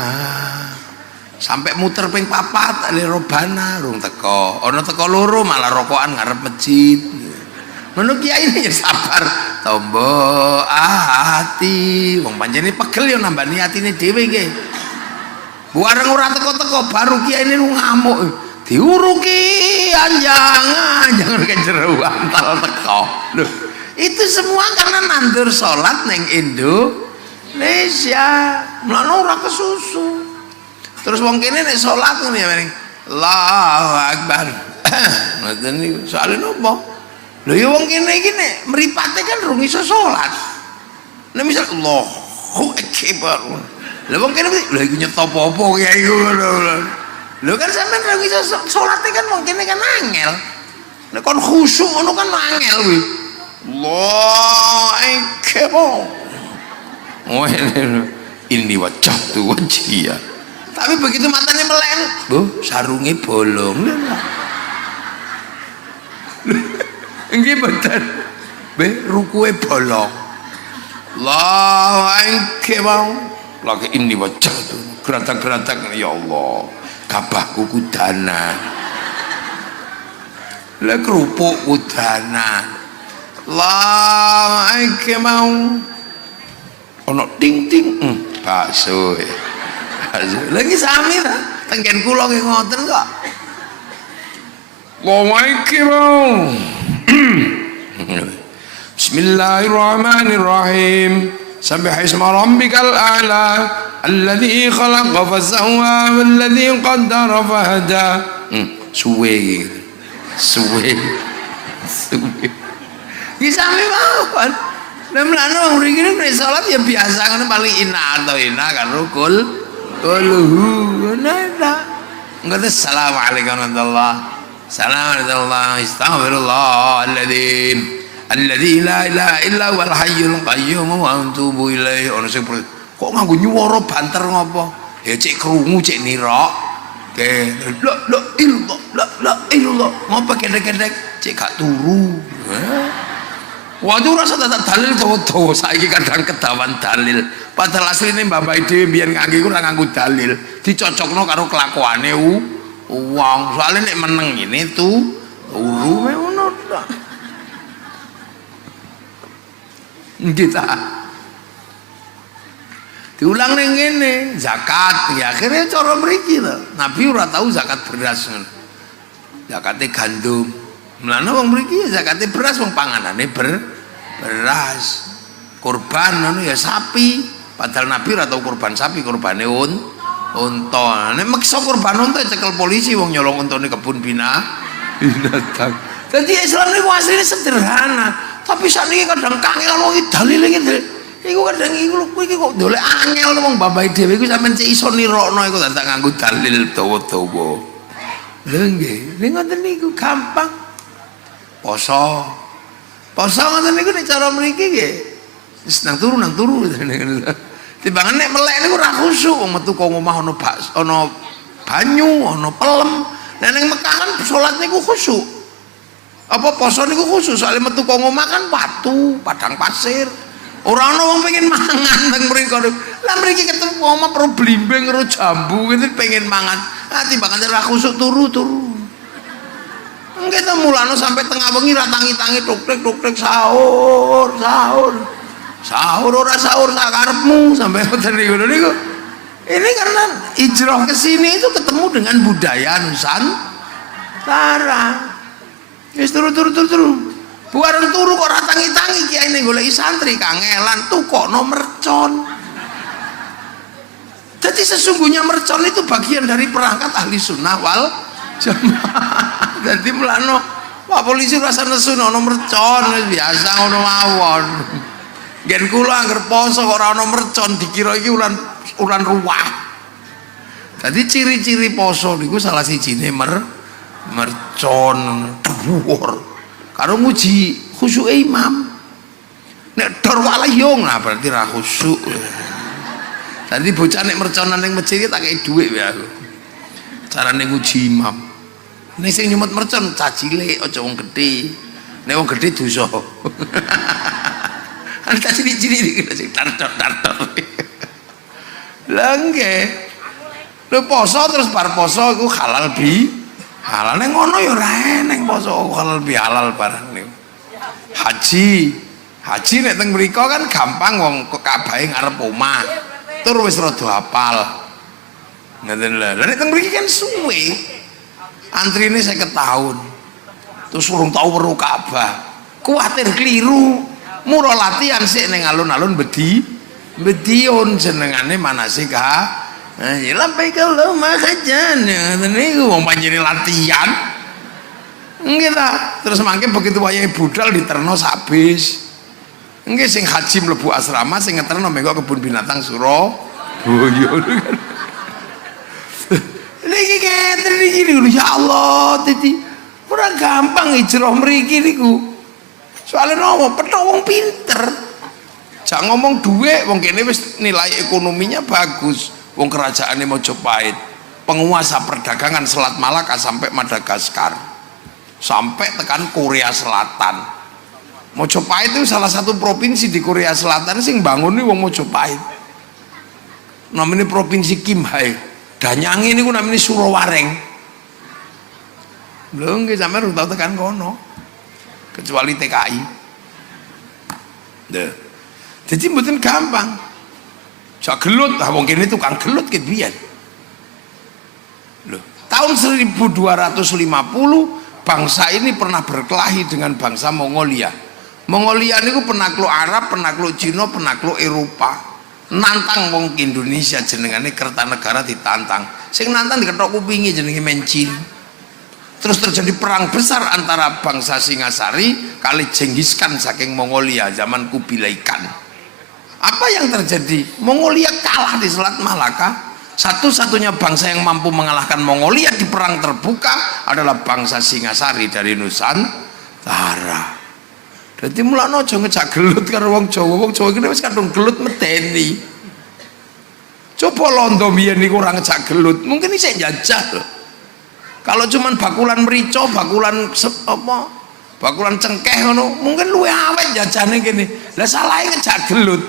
Sampai muter ping 4 ali Robbana rung teko. Ana teko loro malah rokokan ngarep masjid. Ngono kiai ini sabar. Tombo ati. Wong pancene pegel ya nambani atine dhewe nggih. Bareng ora teko-teko baru kiai ini ngamuk. Diuruki anjang kejeruan tal teko. Loh, itu semua karena nandur salat ning Indonesia. Mulane ora kesusu. Terus wong kene nek salat ngene ya Allahu Akbar. Ngoten niku soalé napa? Lho ya wong kene iki nek mripate kan rung iso salat. Nek misal Allahu Akbar. Lha wong kene lho iku nyetop apa kiai iku ngono. Lho kan sampean rung iso salate kan wong kene kan angel. Nek kon khusyuk ngono kan angel kuwi. Allahu Akbar. Oh ini wajah tuh wajah. Tapi begitu matanya meleng, sarungnya bolong. Nggih mboten. Rukuke bolong. Allahu Akbar. Lagi ini wajah tuh. Geratak-geratak ya Allah. Kabahku kudanan. Lah kerupuk kudanan. Allahu Akbar. Ono ting ting bakso. Lagi sami ta. Tenggen kula nggih ngoten kok. Allahu Akbar. Bismillahirrahmanirrahim. Sabbih isma rabbikal a'la alladzi khalaqa fasawwa walladzi qaddara fahada. Suwe. Iki sami mawon. Lah mlane wong mriki nek salat ya biasa ngono paling inna atau inna karo kul quluhu. Nah. Enggak assalamualaikum warahmatullahi Assalamualaikum Astaghfirullah alladzi la ilaha illa huwal hayyul qayyum wa atubu ilaihi. Ono sing kok nganggo nyuwara banter ngopo? Ya cek krungu cek nirok. Ke la illallah. Ngopo kedek-kedek cek gak turu. Waduh rasa tak dalil dawa-dawa saiki kadang kedawan dalil. Padahal asline mbah-mbah dhewe biyen ngangge iku ora nganggo dalil. Dicocokno karo kelakuane wong. Soale nek meneng ngene turu ngono tok. Kita diulang ning ngene, zakat ya akhirnya cara mriki to. Nabi ora tahu zakat beras. Zakate gandum. Mulane wong mriki ya zakate beras wong panganane beras. Kurban ngono ya sapi. Padahal Nabi ora tau kurban sapi, kurbane unta. Nek meksa kurban unta cekel polisi wong nyolong untane kebun binatang. Dadi Islam niku asline sederhana, tapi sakniki kadang kangel wong dalile ngene. Iku kadang iki kok dolek angel wong babahe dhewe iku sampean cek iso nirokno iku tak nganggo dalil dawa-dawa. Lha nggih, ning ngoten niku gampang. Poso ngoten niku nek cara mriki nggih wis nang turu timbangan nek melek niku ora khusyuk wong metu kok omah ana banyu ana pelem. Nek ning Mekah kan salat niku khusyuk apa poso niku khusyuk soalnya metu kok omah kan watu padang pasir ora ana wong pengen mangan teng mriko. Lah mriki ketemu omah pro blimbing karo jambu gitu pengen mangan. Timbangan ora khusyuk turu kita mulano sampai tengah bengi tangi-tangi tuk-tuk sahur ora sahur sakarepmu sampai ngoten niku. Ini karena hijrah ke sini itu ketemu dengan budaya Nusantara. Wis turu. Buareng turu kok ora tangi-tangi kiai ning goleki santri kangelan tukokno mercon. Jadi sesungguhnya mercon itu bagian dari perangkat ahli sunnah wal jamaah. Jadi melano Pak polisi rasa nesu ono mercon biasa ngono mawon. Gen kula angger poso kok ora ono mercon dikira iki ulan ruwah. Dadi ciri-ciri poso niku salah sijine mercon dhuwur. Karo nguji khusyuke imam. Nek dor walayung nah berarti ra khusyuk. Dadi bocah nek merconan ning masjid tak kei dhuwit ya aku. Carane nguji imam. Nek sing nyumet mercon cah cilik aja wong gedhe. Nek wong gedhe dosa. Ana cah cilik-cilik iki sing tartot. Lah nggih. Lho poso terus bar poso iku halal halal ning ngono ya ora eneng poso halal halal barang niku. Haji nek teng mriko kan gampang wong Ka'bahe ngarep omah. Tur wis rada hafal. Ngoten lho. Lah nek teng mriki kan suwe. Antrine 50 tahun terus urung tau weruh Ka'bah kuwatir keliru murah latihan sik ning alun-alun bediun jenengane manasik labbaik Allahumma hajjan niku wong panjenengan latihan Nggih ta. Terus mangke begitu wayahe budal diterno sabis. Nggih sing haji mlebu asrama sing ngeterno mengko kebun binatang Surabaya. Niki ngeten iki lho ya Allah dadi ora gampang hijrah mriki niku. Soale nopo petok wong pinter. Jak ngomong dhuwit wong kene wis nilai ekonominya bagus. Wong kerajaane Mojopahit, penguasa perdagangan Selat Malaka sampai Madagaskar. Sampai tekan Korea Selatan. Mojopahit itu salah satu provinsi di Korea Selatan sing bangun nih wong Mojopahit. Namanya provinsi Kimhae. Danyangi niku namanya Surowareng. Lho nggih sampeyan urung tau tekan kono. Kecuali TKI. Lho. Jadi mboten gampang. Jak gelut, ah wong kene tukang gelut ket biyen. Lho, tahun 1250 bangsa ini pernah berkelahi dengan bangsa Mongolia. Mongolia niku penakluk Arab, penakluk Cina, penakluk Eropa. Nantang wong Indonesia jenengane Kertanegara ditantang. Sing nantang diketok kupinge jenenge Mencin. Terus terjadi perang besar antara bangsa Singasari kali Genghis Khan saking Mongolia zaman Kubilai Khan. Apa yang terjadi? Mongolia kalah di Selat Malaka. Satu-satunya bangsa yang mampu mengalahkan Mongolia di perang terbuka adalah bangsa Singasari dari Nusantara. Jadi mulane aja ngejak gelut karo wong Jawa. Wong Jawa iki wis kadung gelut medeni. Coba londo biyen niku ora ngejak gelut, mungkin isih njajah lho. Kalau cuman bakulan merica, bakulan bakulan cengkeh ngono, mungkin luwe awet jajane kene. Lah salahe ngejak gelut.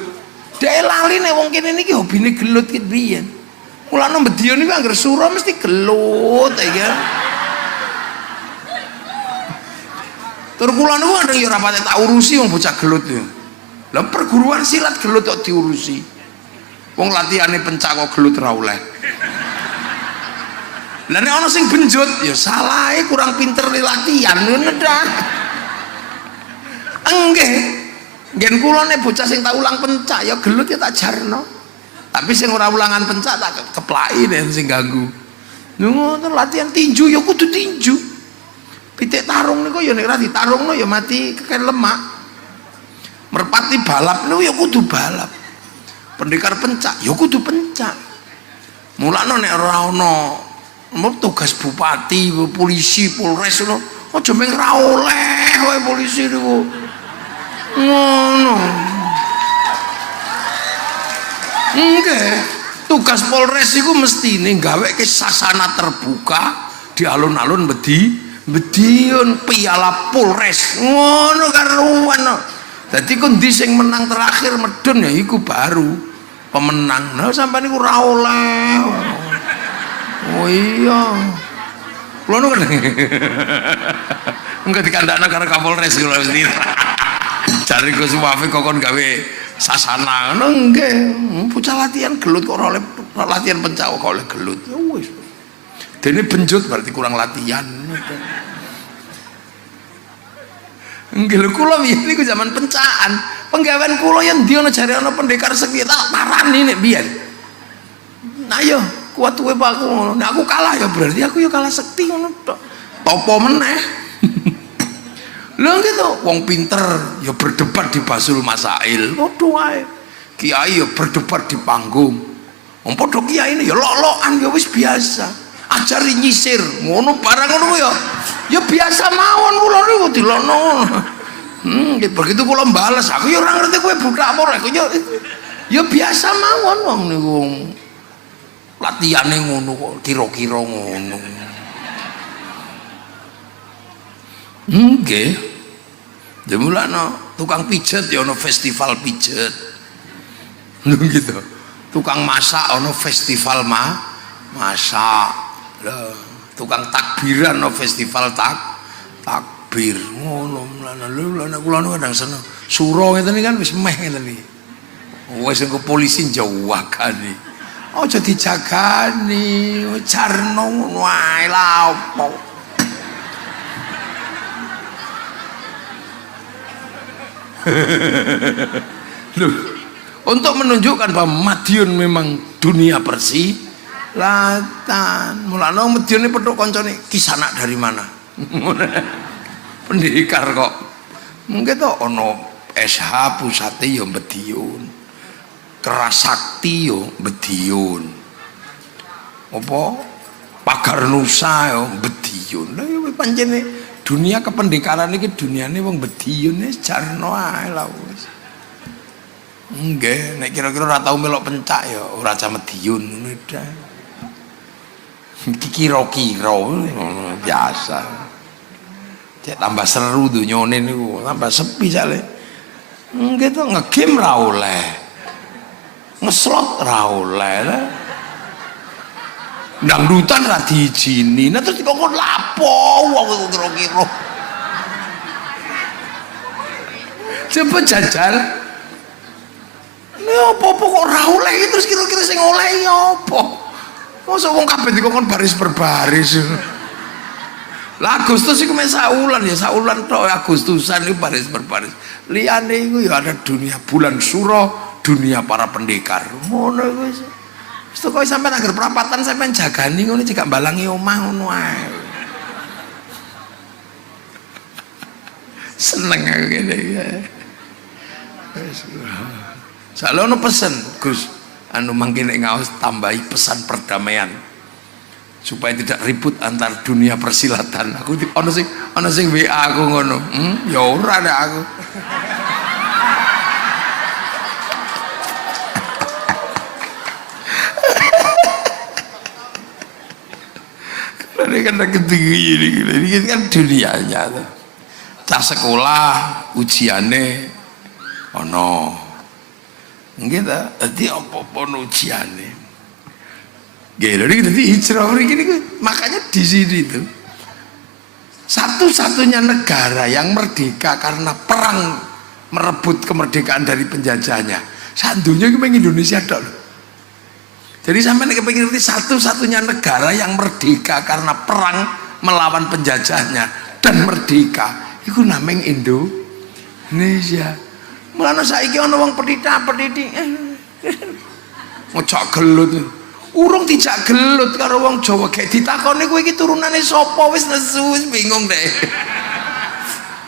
Dhek lali nek wong kene niki hobine gelut ki biyen. Mulane mbediyo niku anggere sura mesti gelut ya. Tur kula niku kadang ya ora pate tak urusi wong bocah gelut ya. Lah perguruan silat gelut kok diurusi. Wong latihane pencak kok gelut ora oleh. Lah nek ana sing benjut ya salahe kurang pinter latihan ngono dah. Enggih. Ngen kula nek bocah sing tak ulang pencak ya gelut ya tak jarno. Tapi sing ora ulangan pencak tak keplaki nek sing ganggu. Ngono latihan tinju ya kudu tinju. Pitik tarung niku ya nek ora ditarungno ya mati keken lemak. Merpati balap niku ya kudu balap. Pendekar pencak ya kudu pencak. Mulane nek ora ana tugas bupati, polisi, polres ngono, aja mung ra oleh kowe polisi niku. Ngono. Nggih, tugas polres iku mestine gaweke sasana terbuka di alun-alun Medion piala polres. Ngono karuan. Dadi ku ndi sing menang terakhir medun ya iku baru pemenang. Nah sampeyan niku ra oleh. Oh iya. Kulo nu kan. Enggak dikandakno karo Kapolres kula mesti. Jare Gus Wafi kokon gawe sasana ngono nggih. Bocah latihan gelut kok ora oleh latihan pencak kok oleh gelut. Ya wis. Dene benjut berarti kurang latihan. Nggih lho kula biyen niku zaman pencakan. Penggawean kula yen ndi ana jare ana pendekar sekitar tak parani nek biyen. Nah yo kuat kowe Pak aku ngono. Nek aku kalah ya berarti aku ya kalah sekti ngono tok. Topo meneh. Lho gitu, wong pinter ya berdebat di Basul Masail. Padha wae. Kiai ya berdebat di panggung. Wong padha kiai ini ya lok-lokan ya wis biasa. Ajari nyisir ngono barang ngono ya. Ya biasa mawon kula niku dilokno. Begitu kula bales, aku ya ora ngerti kowe budak apa ora. Ya biasa mawon wong niku. Latihane ngono kok kira-kira ngono. Nggih. Demulane tukang pijet ya ana festival pijet. Lho gitu. Tukang masak ana festival masak. Lah, tukang takbiran ana festival takbir. Ngono mlane lho kula nu kadang seneng. Suro ngeten kan wis meh ngeten iki. Wis engko polisi njawagane. Aja dijagani, jarno ngono wae lha opo. Loh, untuk menunjukkan bahwa Madiun memang dunia persilatan. Mulane Madiun ini petuk koncone Kisanak dari mana? Pendekar kok mungkin tuh ono SH pusate yo Mediun, Kerasakti yo Mediun, apa Pagar Nusa yo Mediun. Lah yo pancene dunia kependekaran iki duniane wong Mediun wis jarno ae lah wis. Nggih, nek kira-kira ora tau melok pencak ya ora cah Mediun ngono dah. Iki kira-kira biasa. Cek tambah seru dunyane niku, tambah sepi jale. Nggih to ngegame ra oleh. Ngeslot ra oleh. Dangdutan ra diijini. Nah terus dikongkon lapo wong kira-kira. Coba jajal. Ini apa-apa kok ra oleh terus kira-kira sing oleh apa? Mosok wong kabeh dikongkon baris berbaris. Lah Agustus iku mek saulan ya saulan tok Agustusan iku baris berbaris. Liyane iku ya ada dunia bulan suro, dunia para pendekar. Ngono iku wis. Wis kok sampean anggar perapatan sampean jagani ngono cekak balangi omah ngono ae. Seneng aku kene ya. Wis. Salono pesen, Gus. Anu mangke nek ngaos tambahi pesan perdamaian. Supaya tidak ribut antar dunia persilatan. Aku ono sing WA aku ngono. Ya ora ada aku. Ini kan ini kan dunianya tuh. Cah sekolah ujiane ono. Nggih ta? Dadi apa-apa ujiane. Jadi hijrah ini makanya di sini itu satu-satunya negara yang merdeka karena perang merebut kemerdekaan dari penjajahnya. Sandunya itu Indonesia dok. Jadi sampai kepikir ngerti satu-satunya negara yang merdeka karena perang melawan penjajahnya dan merdeka. Itu namanya Indonesia. Mulane saiki ana wong pendidik ngocok gelut. Urung dijak gelut karo wong Jawa kayak ditakoni kowe iki turunane sapa wis nesu wis bingung deh.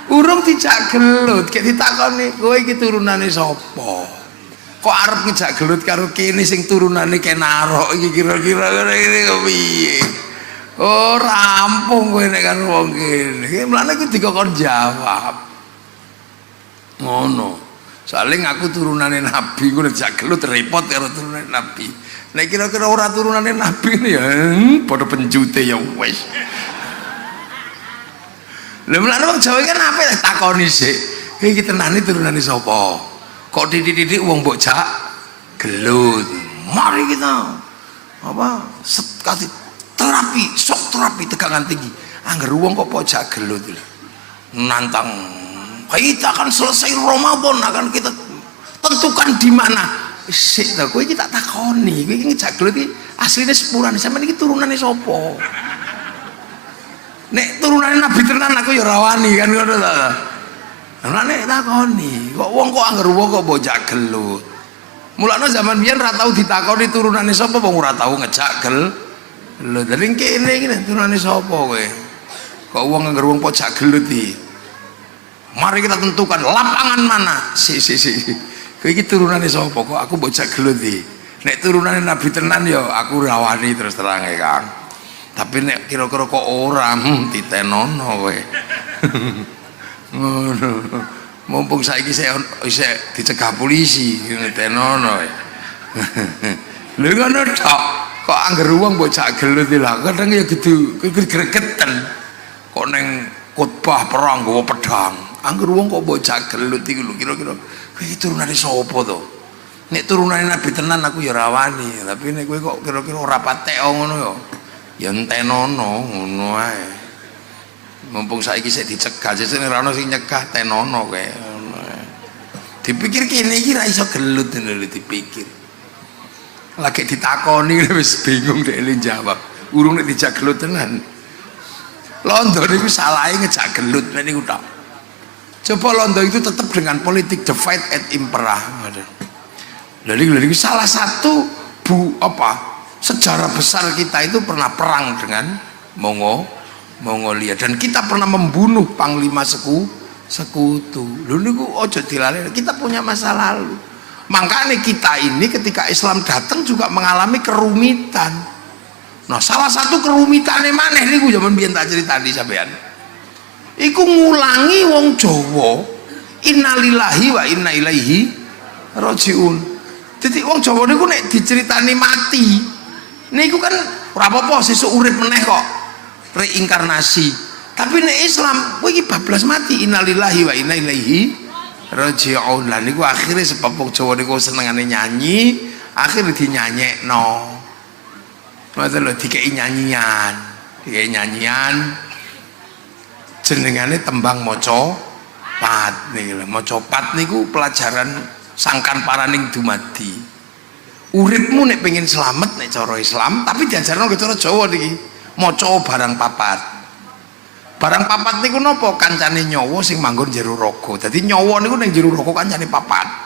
Urung dijak gelut kayak ditakoni kowe iki turunane sapa. Kok arep ngejak gelut karo kene sing turunane Kenarok iki kira-kira ngene kok piye. Oh rampung kowe nek karo wong kene. Mulane ku dikon jawab. Ngono. Soalnya aku turunane Nabi, ku ngejak gelut repot karo turunane Nabi. Nek kira-kira ora turunane Nabi ya padha penjute ya wis. Lha mulane wong Jawa kan ape takoni sik. Iki tenane turunane sapa? Kok titik-titik wong mbok jak gelut. Mari kita apa kasih terapi, sok terapi tegangan tinggi. Angger wong kok pojak gelut nantang kita akan selesai Ramadan akan kita tentukan di mana. Sik ta kowe iki tak takoni, kowe iki ngejak gelut iki asline sepuran sampeyan iki turunane sapa? Nek turunane Nabi tenan aku ya ora wani kan ngono ta. Lah nek takoni, kok wong kok angger wong kok bojak gelut. Mulane zaman biyen ora tau ditakoni turunane sapa wong ora tau ngejak gelut. Dadi kene iki turunane sapa kowe? Kok wong angger wong pojak gelut iki. Mari kita tentukan lapangan mana. Si. Kowe iki turunane sapa kok aku bocah gelut iki. Nek turunane Nabi tenan ya aku rawani terus terang ya Kang. Tapi nek kira-kira kok ora ditenono kowe. Ngono. Mumpung saiki isih dicegah polisi ditenono. Lha ngono tok. Kok angger wong bocah gelut iki lah kadang ya gitu gregeten. Kok ning khotbah perang nggawa pedang. Angger wong kok bocah gelut iki lho kira-kira kowe iki turunane sapa to? Nek turunane Nabi tenan aku ya rawani, tapi nek kowe kok kira-kira ora patek ngono ya entenono ngono ae. Mumpung saiki sik dicegah, sesuk ora ono sing nyegah tenono kowe ngono ae. Dipikir kene iki ra iso gelut lho dipikir. Lagi ditakoni wis bingung dhek jawab. Urung nek dijak gelut tenan. Londo niku salahe ngejak gelut niku tok. Coba Londo itu tetap dengan politik divide et impera. Jadi salah satu sejarah besar kita itu pernah perang dengan Mongolia, dan kita pernah membunuh panglima sekutu. Lho niku ojo dilalui, kita punya masa lalu. Makanya kita ini ketika Islam datang juga mengalami kerumitan. Nah, salah satu kerumitannya maneh niku zaman biyen tak critani sampean. Iku ngulangi wong Jawa innalillahi wa inna ilaihi rajiun. Jadi wong Jawa niku nek diceritani mati niku kan ora apa-apa sesuk urip meneh kok, reinkarnasi. Tapi nek Islam kowe iki bablas mati innalillahi wa inna ilaihi rajiun. Lah niku akhire sebab wong Jawa niku senengane nyanyi, akhire dinyanyekno. Ngoten lho, dikei nyanyian, jenengane tembang maca pat niku lho. Maca pat niku pelajaran sangkan paraning dumadi. Uripmu nek pengen selamat nek cara Islam, tapi diajarno ke cara Jawa niki. Maca barang papat. Barang papat niku napa? Kancane nyawa sing manggon jero raga. Dadi nyawa niku ning jero raga kancane papat.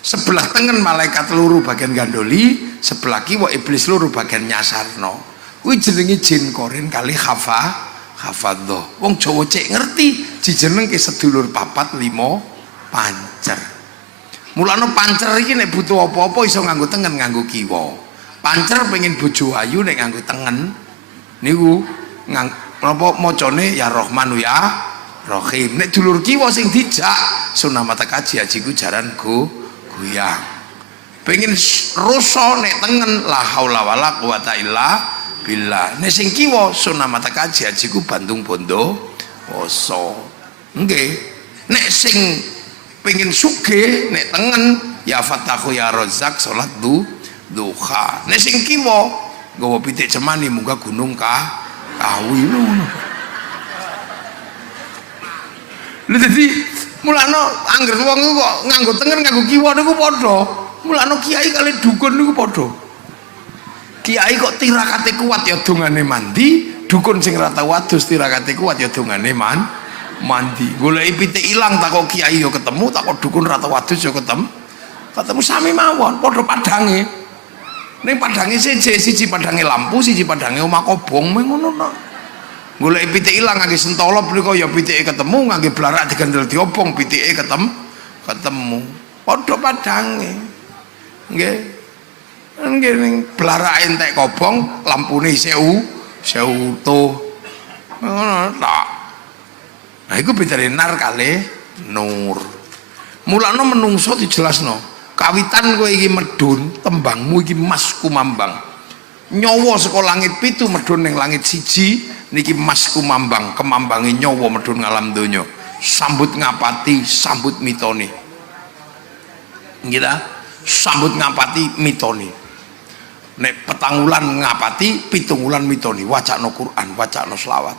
Sebelah tengen malaikat loro bagian gandoli, sebelah kiwa iblis loro bagian nyasarno. Kuwi jenenge jin korin kali hafadho. Wong Jawa cek ngerti dijenengke sedulur papat limo pancer. Mulane pancer iki nek butuh apa-apa iso nganggo tengen nganggo kiwa. Pancer pengen bojo ayu nek nganggo tengen niku napa macane ya Rahmanu ya Rahim. Nek dulur kiwa sing dijak sunah mata kaji ajiku jaran goyang. Pengen rusa nek tengen la haula wala quwata illa billah. Nek sing kiwa sunah mata kaji ajiku Bandung Bondo poso. Nggih. Nek sing pengen sugih nek tengen ya Fatahu ya Razzaq salat duha. Nek sing kiwa nggawa pitik cemani munggah gunung kawi ngono. Lha dadi mulane angger wong kok nganggo tengen nganggo kiwa niku padha. Mulane kiai kali dukun niku padha. Kiai kok tirakate kuat ya dongane mandi, dukun sing ra tau adus tirakate kuat ya dongane mandi. Goleki pitik ilang takok kiai ya ketemu, takok dukun ra tau adus ya ketemu sami mawon, padha padange. Ning padange siji padange lampu, siji padange omah kobong ngono tok. Goleki pitik ilang ngangge sentolo mriko ya pitike ketemu, ngangge blarak digandel diobong pitike ketemu. Padha padange. Nggih. Nggih ning blarake entek kobong, lampune sewu utuh. Ngono tok. Nah iku bedane nar kalih nur. Mulane menungso dijelasno. Kawitan kowe iki medun, tembangmu iki mas kumambang. Nyawa saka langit 7 medun ning langit 1 niki mas kumambang, kemambange nyawa medun ngalam donya. Sambut ngapati, sambut mitoni. Nggih ta? Sambut ngapati mitoni. Nek petangulan ngapati, pitungulan mitoni. Wacana Quran, wacana selawat.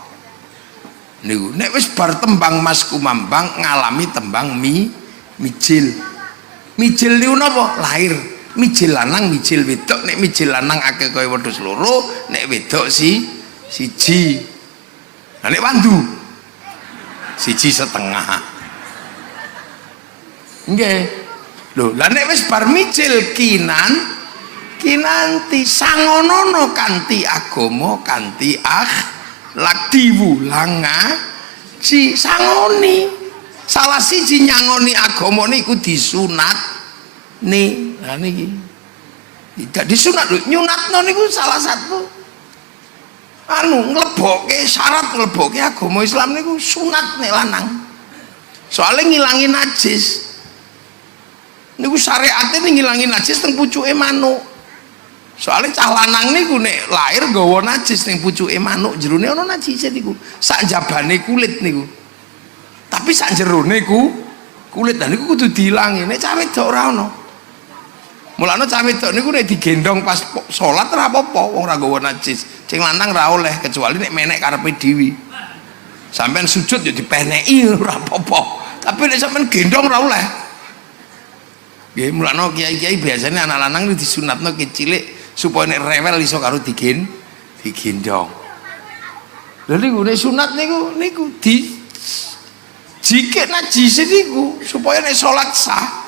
Niku nek wis bar tembang mas kumambang ngalami tembang mijil. Mijil niku napa? Lahir. Mijil lanang, mijil wedok. Nek mijil lanang akeh kaya wedhus loro, nek wedok siji. Lah nek wandu siji setengah. Nggih. Lho, lah nek wis bar mijil kinanti sangonono kanthi agama, kanthi akhlak diwulang ngaji sangoni. Salah siji nyangoni agama niku disunat nih. Nah niki tidak disunat lho, nyunatno niku salah satu nglebokke syarat nglebokke agama Islam niku sunat nek lanang. Soalnya ngilangi najis. Niku syariate ngilangi najis teng pucuke manuk. Soalnya cah lanang niku nek lahir nggawa najis ning pucuke manuk, jerone ana najise niku. Sak jabane kulit niku. Tapi sak jerone kulit dan niku kudu diilangi. Nek cah wedok ora ono. Mulane cah wedok niku nek digendong pas salat ora apa-apa wong ora nggawa najis. Sing lanang ora oleh kecuali nek menek karepe dhewe. Sampeyan sujud ya dipeneki ora apa-apa. Tapi nek sampeyan gendong ora oleh. Nggih, mulane kiai-kiai biasane anak lanang disunatno cilik supaya nek rewel iso karo digendong. Lha niku nek sunat niku jike najis niku supaya nek salat sah.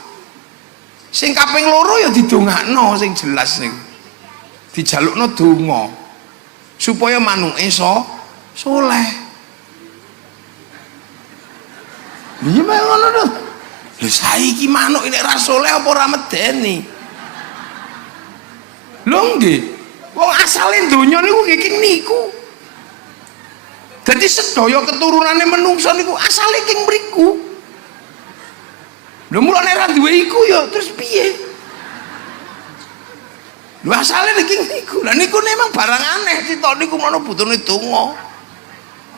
Sing kaping loro ya didongakno sing jelas niku. Dijalukno donga supaya manuke soleh. Iya mah ngono lho. Lho saiki manuk nek ra soleh apa ora medeni? Lho nggih. Wong asale donya niku iki niku. Dadi sedaya keturunane menungso niku asale king mriku. Lho mulane ra duwe iku ya terus piye? Lho asale king niku. Lah niku memang barang aneh sitok niku menawa butuhne donga.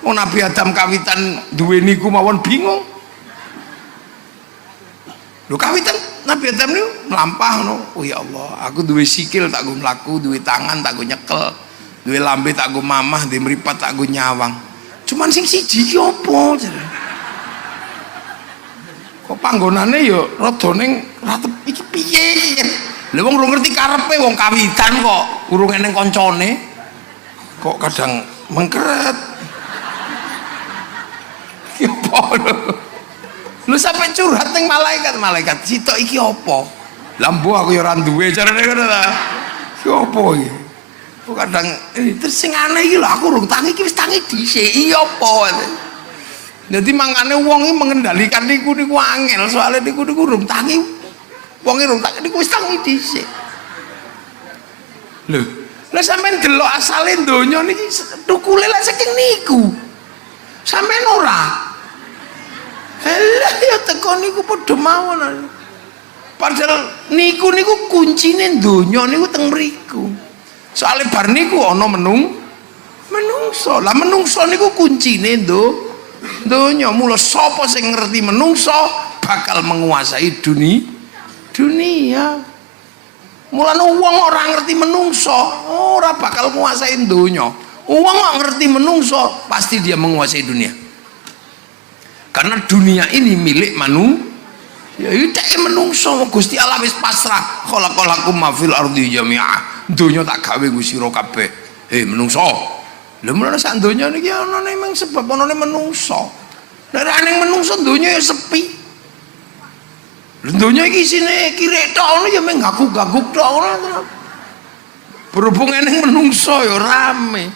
Wong Nabi Adam kawitan duwe niku mawon bingung. Lho kawitan Nabi Adam niku mlampah ngono. Oh ya Allah, aku duwe sikil tak go mlaku, duwe tangan tak go nyekel, duwe lambe tak go mamah, duwe mripat tak go nyawang. Cuman sing siji iki apa? Kok panggonane ya rada ning ratep iki piye? Lha wong ora ngerti karepe wong kawitan kok urung eneng kancane. Kok kadang mengkeret. Ki apa lho? Lu sampai curhat ning malaikat sitok iki apa? Lambu aku ya ora duwe carane ngono ta. Iki apa iki? Kok kadang terus sing aneh iki lho aku urung tangi iki wis tangi dhisik. Iki apa? Jadi mangkane wong iki mengendalikan niku angel soalnya niku urung tangi. Wong urung tangi niku wis tangi dhisik. Lho, lha sampean delok asale donya niki tukule lek saking niku. Sampean ora Halah ya teko niku padha mawon. Padahal niku kuncine donya niku teng mriku. Soale bar niku ana menungso. Lah menungso niku kuncine donya. Mula sapa sing ngerti menungso bakal menguasai dunia. Mulane wong ora ngerti menungso, ora bakal menguasai donya. Wong ngerti menungso pasti dia menguasai dunia. Karena dunia ini milik ya itu menungso. Gusti Allah wis pasrah khalaqalakum ma fil ardi jami'ah. Donya tak gawe nggo sira kabeh. Menungso. Lha mulane sak donya niki ana memang sebab anane menungso. Nek ora ning menungso donya ya sepi. Lha donya iki isine kirek tok ngono ya mung gaguk-gaguk tok ngono. Berhubung ning menungso ya rame.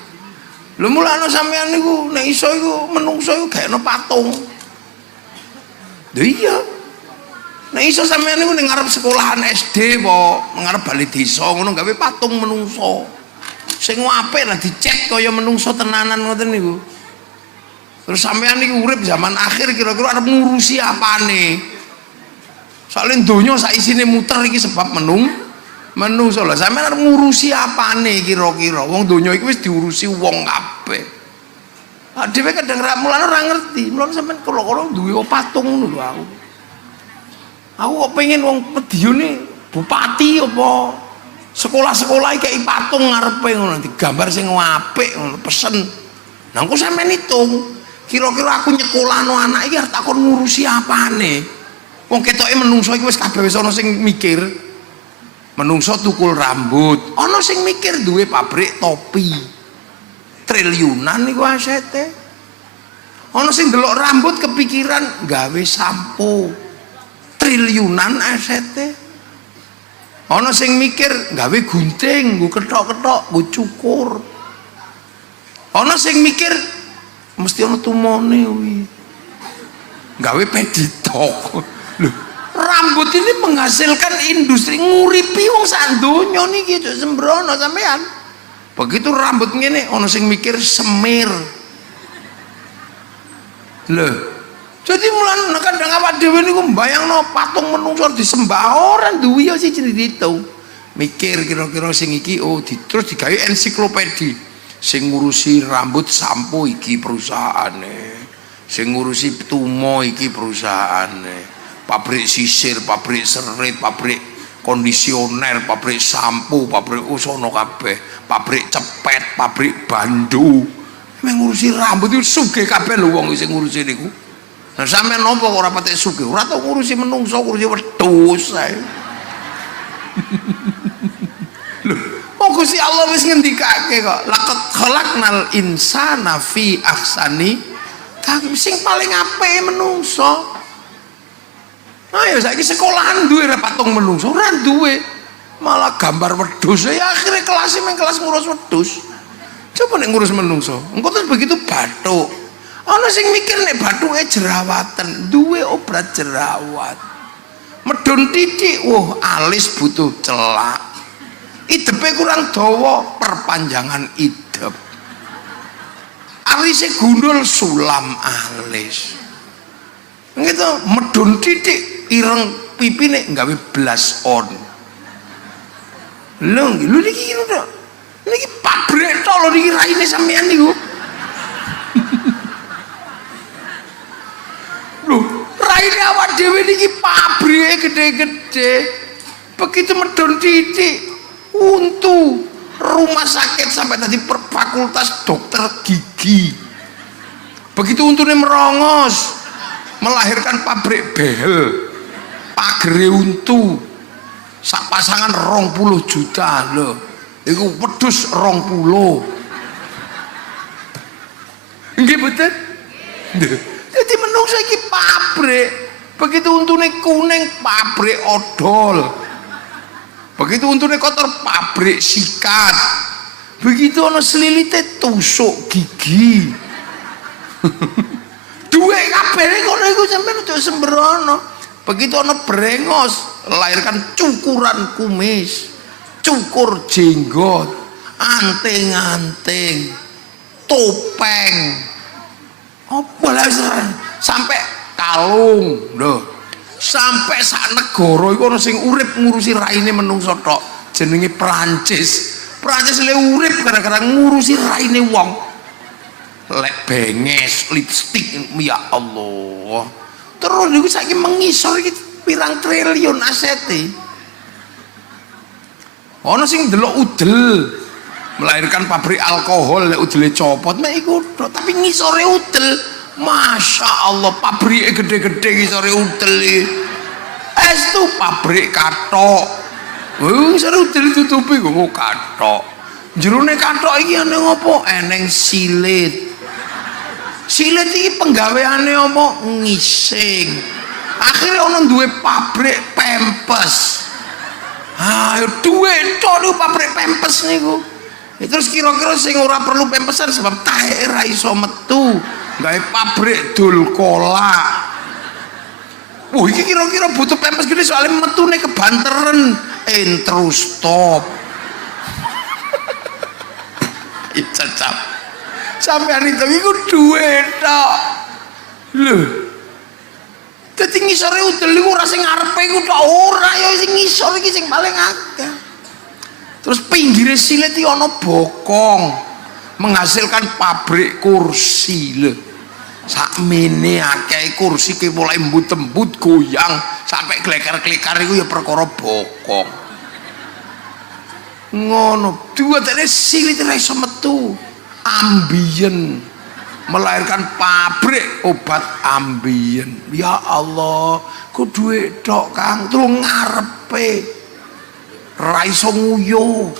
Lha mulane sampean niku nek iso iku menungso iku gaekno patung. Lha iya. Nek iso sampeyan niku ning ngarep sekolahan SD apa ngarep bali desa ngono gawe patung menungso. Sing apik lah dicek kaya menungso tenanan ngoten niku. Terus sampeyan niku urip zaman akhir kira-kira arep ngurusi apane? Soale donya sak isine muter iki sebab menungso. Lah sampeyan arep ngurusi apane kira-kira? Wong donya iki wis diurusi wong kabeh. Dhewe kadang mulane ora ngerti. Mulane sampean kala-kala duwe patung ngono lho aku. Aku kok pengen wong Medione bupati apa sekolah-sekolah iki patung ngarepe ngono digambar sing apik ngono pesen. Lah engko sampean hitung kira-kira aku nyekolahno anak iki arep takon ngurusi apane. Wong ketoke menungso iki wis kabeh wis ana sing mikir. Menungso tukul rambut, ana sing mikir duwe pabrik topi. Triliunan niku asete. Ana sing delok rambut kepikiran gawe sampo. Triliunan asete. Ana sing mikir gawe gunting, nggo ketok-ketok, nggo cukur. Ana sing mikir mesti ana tumone kuwi. Gawe peditok. Lho, rambut ini menghasilkan industri nguripi wong sak donya niki aja sembrono sampean. Begitu rambut ngene ana sing mikir semir. Lho, jadi mulan kadang awak dhewe niku mbayangno patung menungso disembah ora duwe ya siji diitung. Mikir kira-kira sing iki terus digawe ensiklopedi. Sing ngurusi rambut sampo iki perusahaane. Sing ngurusi tumo iki perusahaane. Pabrik sisir, pabrik serit, pabrik kondisioner, pabrik sampo, pabrik usono kabeh, pabrik cepet, pabrik bandu. Ngurusi rambut itu sugih kabeh lho wong sing ngurusi niku. Nah sampean napa kok ora patek sugih? Ora tau ngurusi menungso, ngurusi wedhus ae. Lho, kok Gusti Allah wis ngendikake kok, laqad khalaqnal insana fi ahsani sing paling apik menungso. Ayo saiki sekolahan duwe patung menungso, ora duwe. Malah gambar wedhus ya akhirnya kelas men kelas ngurus wedhus. Coba nek ngurus menungso, engko terus begitu bathuk. Ana sing mikir nek bathuke jerawatan, duwe obat jerawat. Medun titik, wah alis butuh celak. Idepe kurang dawa, perpanjangan idep. Alisnya gundul, sulam alis. Gitu, medun titik, ireng pipine nggawe blush on. Lho niki lho. Niki pabrik tok lho niki raine sampean niku. Lho, raine awak dhewe niki pabrike gede-gede. Begitu medun titik, untu rumah sakit sampai tadi fakultas dokter gigi. Begitu untune merongos, melahirkan pabrik behel, pagere untu, sak pasangan 20 juta loh. Iku wedhus 20. Nggih betul? Jadi menungso iki pabrik. Begitu untune kuning, pabrik odol. Begitu untune kotor, pabrik sikat. Begitu ana selilite, tusuk gigi. Duwe kabeh ngono iku sampeyan ojo sembrono. Begitu ana brengos, lahirkan cukuran kumis, cukur jenggot, anting-anting, topeng. Apa lah sampai kalung lho. Sampai sak negara iku ana sing urip ngurusi raine menungso tok, jenenge Prancis. Prancis le urip gara-gara ngurusi raine wong. Lek benges, lipstik, ya Allah. Terus niku saiki mengisor iki pirang triliun asete. Ana sing ndelok udel, melahirkan pabrik alkohol, lek udele copot, mek iku tok, tapi ngisore udel. Masya Allah, pabrik gede-gede ngisore udel iki. Estu pabrik kathok. Ngisore udel ditutupi kok kathok. Jerone kathok iki ana ngopo? Eneng silit. Silit iki penggaweane apa? Ngising. Akhirnya ana duwe pabrik pempes. Ayo duwe tok niku pabrik pempes niku. Terus kira-kira sing ora perlu pempesan sebab tae ra iso metu. Gawe pabrik dul kolak. Wah iki kira-kira butuh pempes gede soalnya metune kebanteren. Intro stop. Cacap. Sampeyan itu iku duwe tok. Lho. Dadi ngisore udel iku ora sing ngarepe iku tok ora ya sing ngisor iki sing paling akeh. Terus pinggire silit iki ana bokong menghasilkan pabrik kursi lho. Sakmene akeh kursi ki mulai embut-embut goyang sampai kleker-kleker iku ya perkara bokong. Ngono, duwatane silit ra iso metu. Ambien melahirkan pabrik obat ambien. Ya Allah, ku duwe tok Kang, terus ngarepe ra iso nguyu.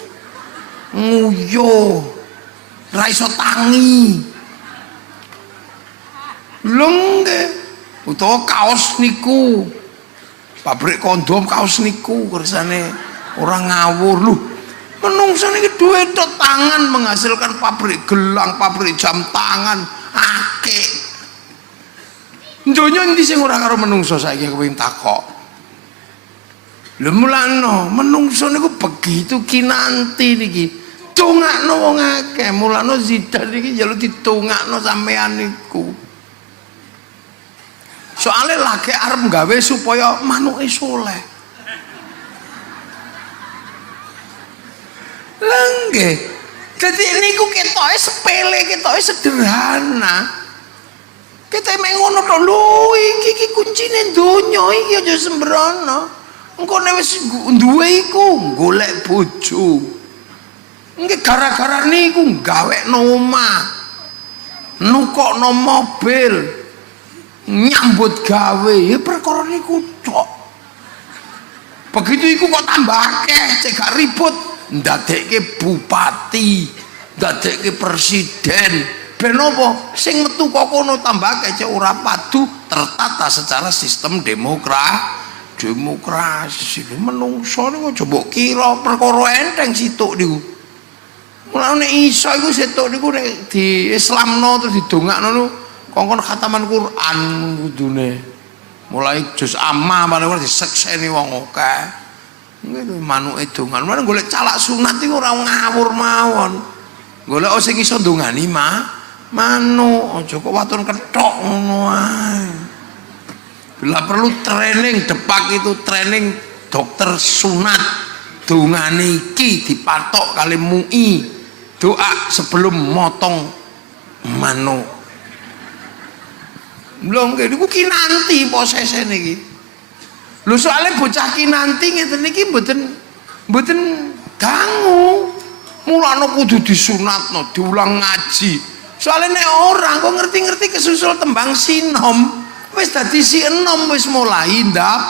Ra iso tangi. Lengge utawa kaos niku. Pabrik kondom kaos niku kersane orang ngawur lho. Menungso niki duwe tok tangan menghasilkan pabrik gelang, pabrik jam tangan, akeh. Donya endi sing ora karo menungso saiki kepengin takok. Lha mulane menungso niku begitu kinanti niki. Dongakno wong akeh, mulane Zidane iki njaluk ditongakno sampean niku. Soale lagi arep gawe supaya manuke soleh. Lengge. Jadi niku ketoke sepele, ketoke sederhana. Kita mek ngono tok lho, iki kuncine donya iki aja sembrono. Engko nek wis duwe iku golek bojo. Nggih gara-gara niku gawekno omah. Nukokno mobil. Nyambut gawe ya perkara niku tok. Begitu iku kok tambah akeh, cek gak ribut. Ndadekke bupati, ndadekke presiden, ben apa sing metu kok kono tambah kece ora padu tertata secara sistem demokrasi. Menungso niku coba kira perkara enteng situk niku. Mulane iso iku setuk niku nek di Islamno terus didongakno kongkon khataman Quran kudune. Mulai juz amma paling ora disekseni wong akeh. Nggih manuke dongan. Mulane golek calak sunat iku ora ngawur mawon. Golek sing iso ndongani manuk, aja kok waton kethok ngono ae. Bila perlu training depak itu training dokter sunat. Dongane iki dipatok kali MUI. Doa sebelum motong manuk. Lho nggih niku kinanti posesene iki. Lho soalnya bocah kinanti ngeten iki mboten dangu. Mulane kudu disunatno, diulang ngaji. Soalnya nek orang kok ngerti-ngerti kesusul tembang sinom, wis dadi si enom wis mulai ndap.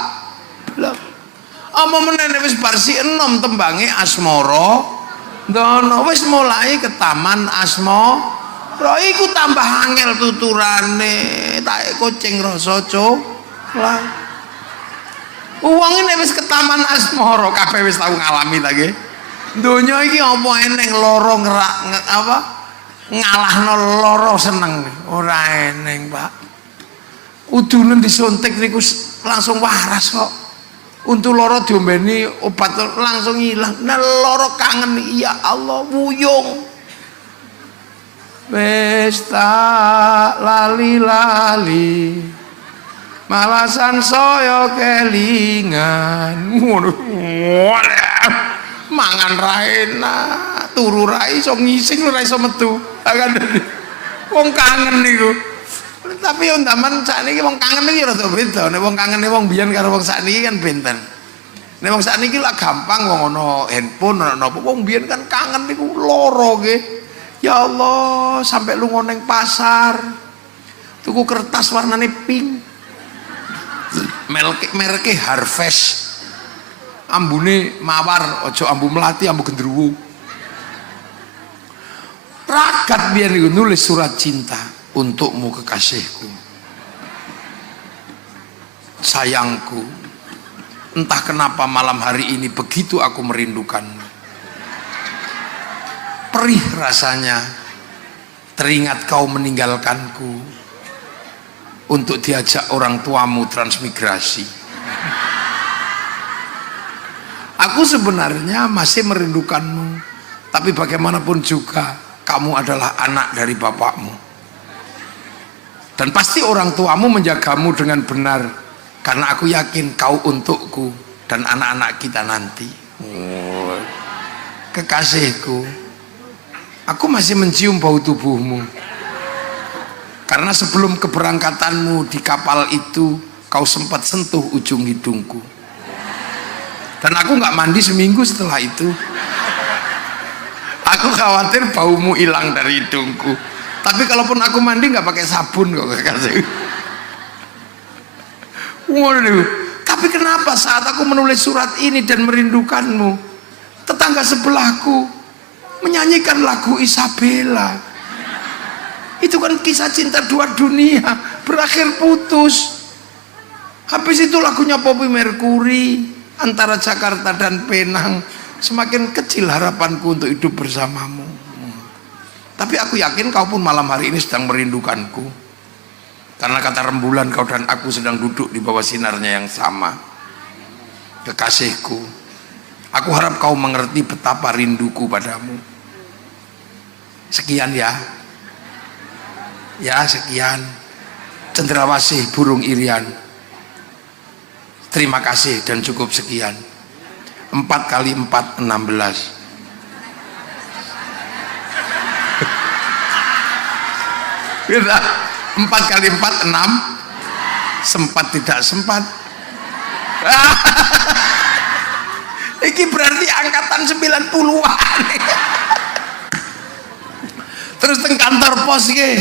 Apa menene wis bar si enom tembange asmara dono wis mulai ke taman asmara iku tambah angel tuturane tak kucing rasa coklat. Wong ini wis ke taman asmara kabeh wis tau ngalami ta nggih. Donya iki apa eneng lara ngerak apa ngalahno lara seneng ora eneng, Pak. Udune disuntik niku langsung waras kok. Untuk loro diombeni obat langsung hilang. Nah loro kangen ya Allah wuyung. Wis tak lali-lali malasan saya kelingan. Mangan ra enak, turu ra iso ngising ra iso metu. Wong kangen niku. Tapi wong zaman sakniki wong kangen iki rada beda. Nek wong kangene wong biyen karo wong sakniki kan benten. Nek wong sakniki lah gampang wong ana handphone ana napa. Wong biyen kan kangen niku lara nggih. Ya Allah, sampai lunga ning pasar. Tuku kertas warnane pink. Mereke Harvest. Ambune mawar, aja ambu melati, ambu gendruwo. Ragat biyen niku nulis surat cinta. Untukmu kekasihku, sayangku, entah kenapa malam hari ini begitu aku merindukanmu. Perih rasanya teringat kau meninggalkanku untuk diajak orang tuamu transmigrasi. Aku sebenarnya masih merindukanmu, tapi bagaimanapun juga kamu adalah anak dari bapakmu. Dan pasti orang tuamu menjagamu dengan benar, karena aku yakin kau untukku dan anak-anak kita nanti. Kekasihku, aku masih mencium bau tubuhmu, karena sebelum keberangkatanmu di kapal itu kau sempat sentuh ujung hidungku, dan aku nggak mandi seminggu setelah itu. Aku khawatir baumu hilang dari hidungku. Tapi kalaupun aku mandi nggak pakai sabun kok kekasih. Waduh. Tapi kenapa saat aku menulis surat ini dan merindukanmu, tetangga sebelahku menyanyikan lagu Isabella. Itu kan kisah cinta dua dunia berakhir putus. Habis itu lagunya Poppy Mercury, antara Jakarta dan Penang. Semakin kecil harapanku untuk hidup bersamamu. Tapi aku yakin kau pun malam hari ini sedang merindukanku, karena kata rembulan kau dan aku sedang duduk di bawah sinarnya yang sama. Kekasihku, aku harap kau mengerti betapa rinduku padamu. Sekian ya. Ya sekian. Cendrawasih burung irian. Terima kasih dan cukup sekian. 4 kali 4 16. Kita 4 kali 4 6. Sempat tidak sempat. Ini berarti angkatan 90-an. Terus teng kantor pos ke.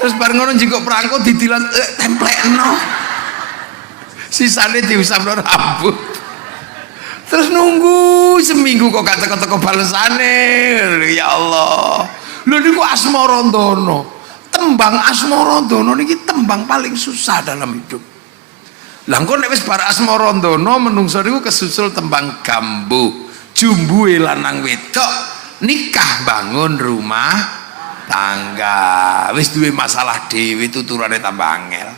Terus bareng ngono jengkok perangko didilan templekno. Sisane diusapno rambut. Terus nunggu seminggu kok gak teko-teko balesane. Ya Allah. Lho niku Asmarandono. Tembang Asmarandono niki tembang paling susah dalam hidup. Lah engko nek wis bar Asmarandono menungso niku kesusul tembang Gambo, jumbuhe lanang wedok nikah bangun rumah tangga wis duwe masalah dhewe tuturane tambah angel.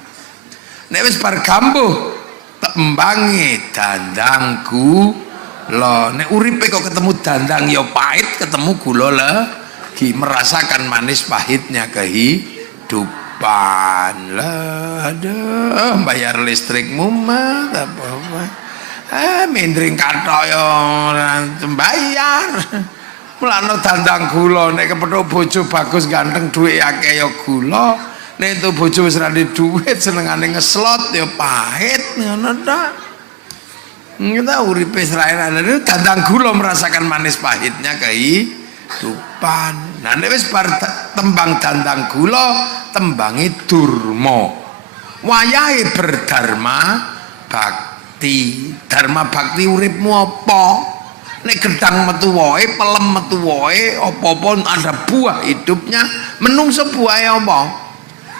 Nek wis bar gambuh tembange dandang gula. Nek uripe kok ketemu dandang ya pahit, ketemu gula lagi, merasakan manis pahitnya kehidupan. Lah aduh bayar listrikmu mah apa-apa. Mendring kathok yo bayar. Mulane dandang gula nek kepethuk bojo bagus ganteng duwe akeh ya gula. Nek entuk bojo wis ra duit senengane ngeslot ya pahit ngono ta. Kita uripe Israel dandang gula merasakan manis pahitnya kehidupan. Nah nek wis bar tembang dandang gula tembange durma. Wayahe berdharma bakti. Dharma bakti uripmu apa? Nek gedang metu wae, pelem metu wae, apa-apa ada buah hidupnya, menungso buahe apa?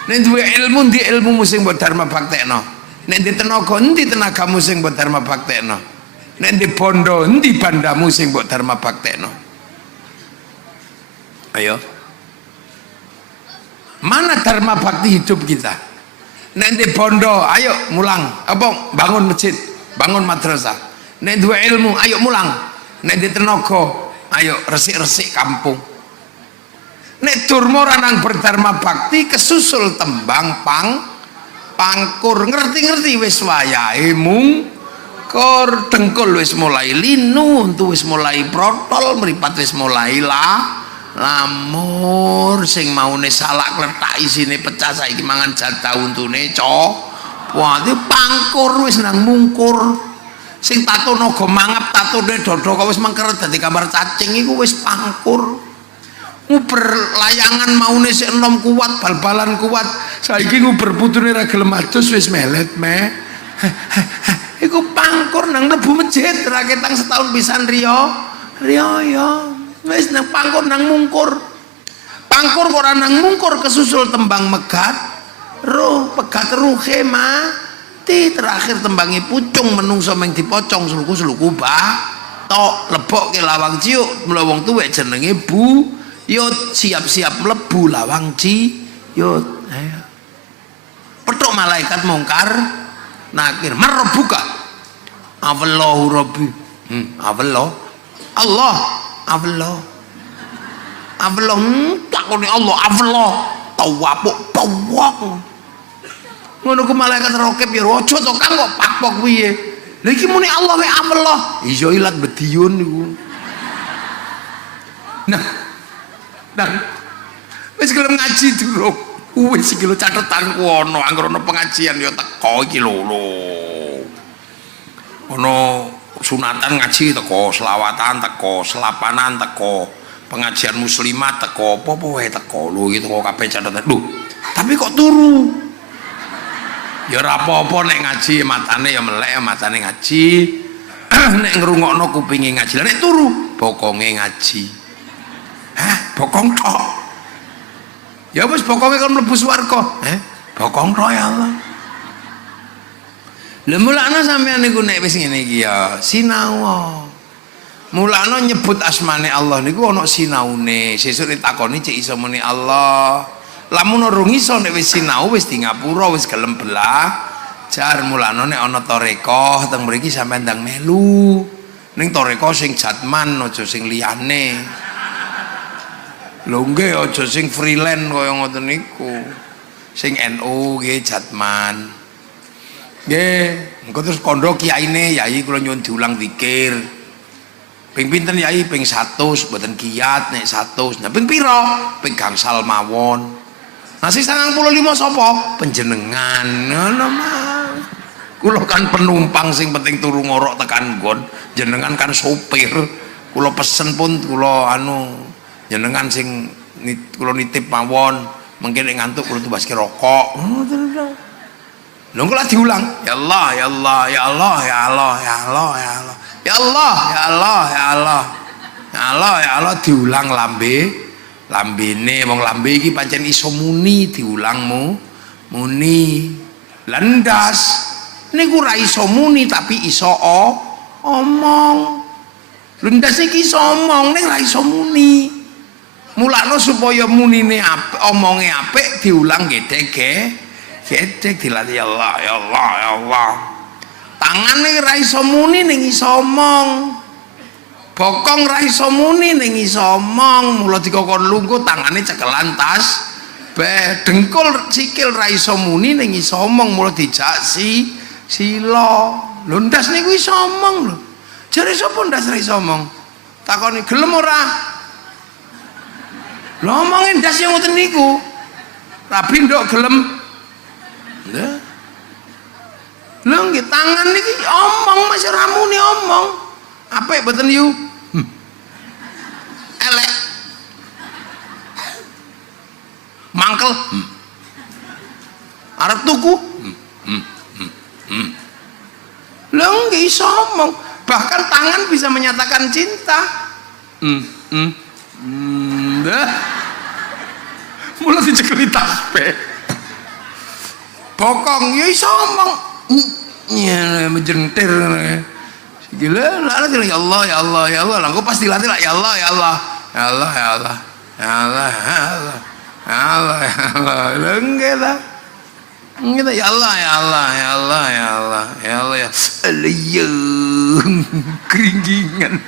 Nek duwe ilmu ndi ilmumu sing mbok dharma baktekno? Nek ndi tenaga endi tenagamu sing mbok dharma baktekno? Nek ndi bondo endi bandamu sing mbok dharma baktekno? Ayo. Mana dharma bakti hidup kita? Nek ndi bondo, ayo mulang, apa bangun masjid, bangun madrasah. Nek duwe ilmu, ayo mulang. Nek di tenaga, ayo resik-resik kampung. Nek durma ranang berdharma bakti kesusul tembang pangkur, ngerti-ngerti wis wayahe mungkur, dengkul wis mulai linu, untu wis mulai protol, mripat wis mulai lamur, sing maune salak kletak isine pecah saiki mangan jatah untune wah iki pangkur wis nang mungkur. Sing tato naga mangap tatone dada kok wis mengkeret dadi gambar cacing iku wis pangkur. Nguber layangan maune sik enom kuat, bal-balan kuat. Saiki nguber putune ra gelem adus wis melet meh. Iku pangkur nang mlebu masjid ra ketang setahun pisan riya ya. Wis nang pangkur nang mungkur. Pangkur kok ora nang mungkur kesusul tembang megat ruh, pegat ruhe terakhir tembangi pucung menungso meng dipocong sluku-sluku tok lebok ke lawang ciuk mula wong tuwek jenenge buyut siap-siap mlebu lawang ciyut. Petuk malaikat mungkar nakir marbuka Allahu rabbi Allah takone Allah tawapuk tawak ngono ku malaikat rokep ya aja to Kang kok pakpok piye lha iki muni Allah wae Allah iya ilat bediun niku nah wis gelem ngaji durung wis iki lho catetanku ana anggere ana pengajian ya teko iki lho ana sunatan ngaji teko selawatan teko selapanan teko pengajian muslimat teko apa wae teko lho iki teko kabeh catatan lho tapi kok turu ya ora apa-apa nek ngaji matane ya melek matane ngaji nek ngrungokno kupinge ngaji nek turu bokonge ngaji bokong tok ya wis bokonge kon mlebu swarga bokong tok ya Allah. Lha mulane sampeyan niku nek wis ngene iki ya sinau mulane nyebut asmane Allah niku ana sinaune sesuk ditakoni cek iso muni Allah. Lamun ora iso nek wis sinau wis di ngapura wis gelem belajar mulane nek ana tarekah teng mriki sampean ndang melu ning tarekah sing jatman aja sing liyane lho nggih aja sing freelance kaya ngoten niku sing NU nggih jatman nggih engko terus kandha kiyaine yai kula nyuwun diulang zikir ping pinten yai ping 100 mboten kiat nek 100 nah ping pira ping gangsal mawon. Nah sing 95 sapa? Panjenengan. Ngono mah. Kula kan penumpang sing penting turu ngorok tekan nggon. Jenengan kan sopir. Kula pesen pun kula jenengan sing kula nitip mawon. Mungkin nek ngantuk kula tubaske rokok. Lho kula diulang. Ya Allah, ya Allah, ya Allah, ya Allah, ya Allah, ya Allah. Ya Allah, ya Allah, ya Allah. Ya Allah, ya Allah diulang lambene wong lambe iki pancen iso muni diulangmu muni landas niku ra iso muni tapi iso omong Lho ndas iki iso omong ning ra iso muni. Mulane supaya munine apik, omonge apik diulang gedhe gedhe dilatih ya Allah ya Allah ya Allah. Tangane ra iso muni ning iso omong. Bokong ra iso muni ning iso omong, mula dikokon lungguh tangane cekelan tas. Dengkul sikil ra iso muni ning iso omong, mula dijak sila. Lho ndas niku iso omong lho. Jare sapa ndas ra iso omong? Takoni gelem ora? Lho omonge ndas yo ngoten niku. Rabi ndok gelem. Lha. Lho nggih tangan niki omong Mas ora muni omong. Apik mboten yu? Elek. Mangkel. Arep tuku? Lho nggih iso omong. Bahkan tangan bisa menyatakan cinta. Mulai dicekeli tasbih. Bokong ya iso omong. Ya menjentir. Gila, lalu ya Allah ya Allah ya Allah. Lalu pasti latih lah ya Allah ya Allah ya Allah ya Allah ya Allah ya Allah ya Allah ya Allah. Enggak lah. Enggak ya Allah ya Allah ya Allah ya Allah ya Allah ya Allah keringgingan.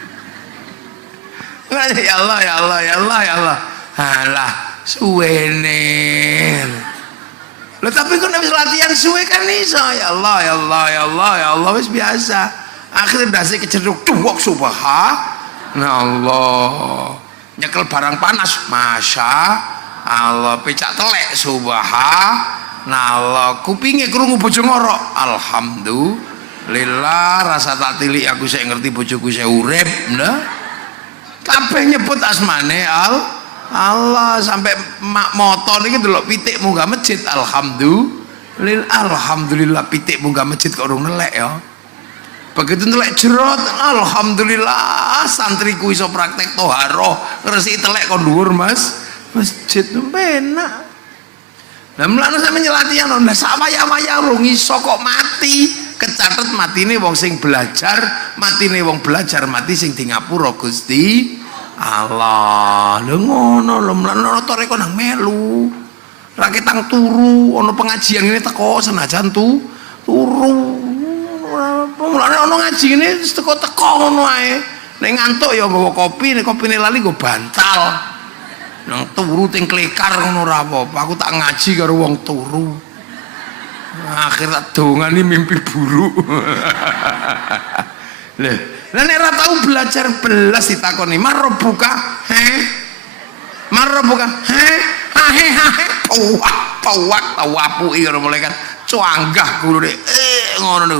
Ya Allah ya Allah ya Allah ya Allah. Alah suwene. Lah tapi kok nek latihan suwe kan iso ya Allah ya Allah ya Allah ya Allah wis biasa. Akhirnya dasi keceruk tuwok subhanallah. Nyekel barang panas masya Allah. Pecak telek subhanallah. Kupinge krungu bojo ngorok alhamdulillah. Rasa tak tilik aku saya ngerti bojoku saya urip nah. Kabeh nyebut asmane Allah sampai motor iki delok pitik munggah masjid alhamdulillah pitik munggah masjid kok urung nelek ya. Begitu telek jerot alhamdulillah santriku iso praktek toharoh ngresiki telek kon dhuwur Mas masjid penak. Lah mulane sampe nyelatihan lah sawaya-waya urung iso kok mati kecatet matine wong sing belajar matine wong belajar mati sing di ngapura Gusti Allah. Lho ngono lho mulane toreko nang melu ra ketang turu ana pengajian ngene teko senajan turu. Mulane ana ngaji ngene teko-teko ngono ae. Nek ngantuk ya nggawa kopi, nek kopine lali nggo bantal. Nang turu ting klekar ngono ora apa-apa. Aku tak ngaji karo wong turu. Akhir tak dongani mimpi buruk. Lah, nek ora tau belajar belas ditakoni, "Marobuka?" Marobuka? Tawak tawapuki karo malaikat. Cuanggah gurune. Ngono lho.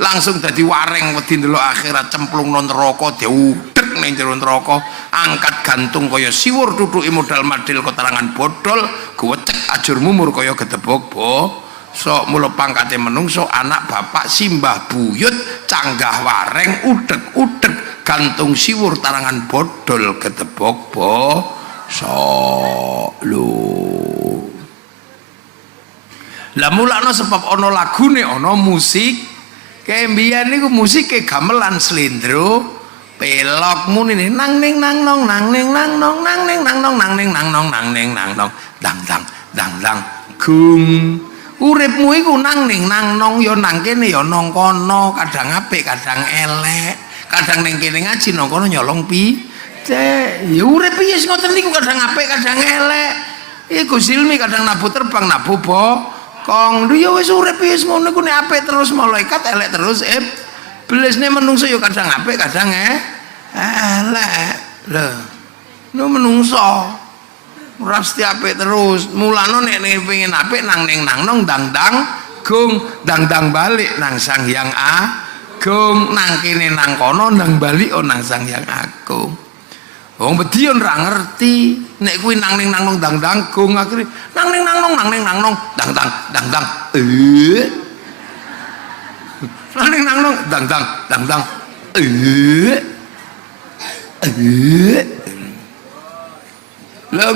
Langsung dadi wareng wedi ndelok akhirat cemplungno neraka diudhek ning jero neraka angkat gantung kaya siwur tutuki modal madil ketarangan bodol gowecek ajur mumur kaya gedebok sok mula pangkate menungso anak bapak simbah buyut canggah wareng udhek-udhek gantung siwur tarangan bodol gedebok sok lho. Lah mulane sebab ana lagune ana musik. Kayak mbiyen niku musike gamelan slendro, pelok muni nang ning nang nong nang ning nang nong nang ning nang nong nang ning nang nong nang ning nang nong dang gung. Uripmu iku nang ning nang nong ya nang kene ya nang kono, kadang apik kadang elek, kadang ning kene ngaji nang kono nyolong pitik. Ya urip piye sing ngoten niku kadang apik kadang elek. Iku silmi kadang nabu terbang nabu Kong lho ya wis urip wis ngono ku nek apik terus malaikat elek terus iblisne menungso ya kadang apik kadang elek. Lho menungso ora mesti apik terus. Mulane nek pengin apik nang ning nang nong dang gung dang balik nang Sang Hyang Agung nang kene nang kono nang balik nang Sang Hyang Agung. Wong wedi ora ngerti nek kuwi nang ning nang nong dang gung akhire nang ning nang nong dang nang nong nang ning nang nong dang lha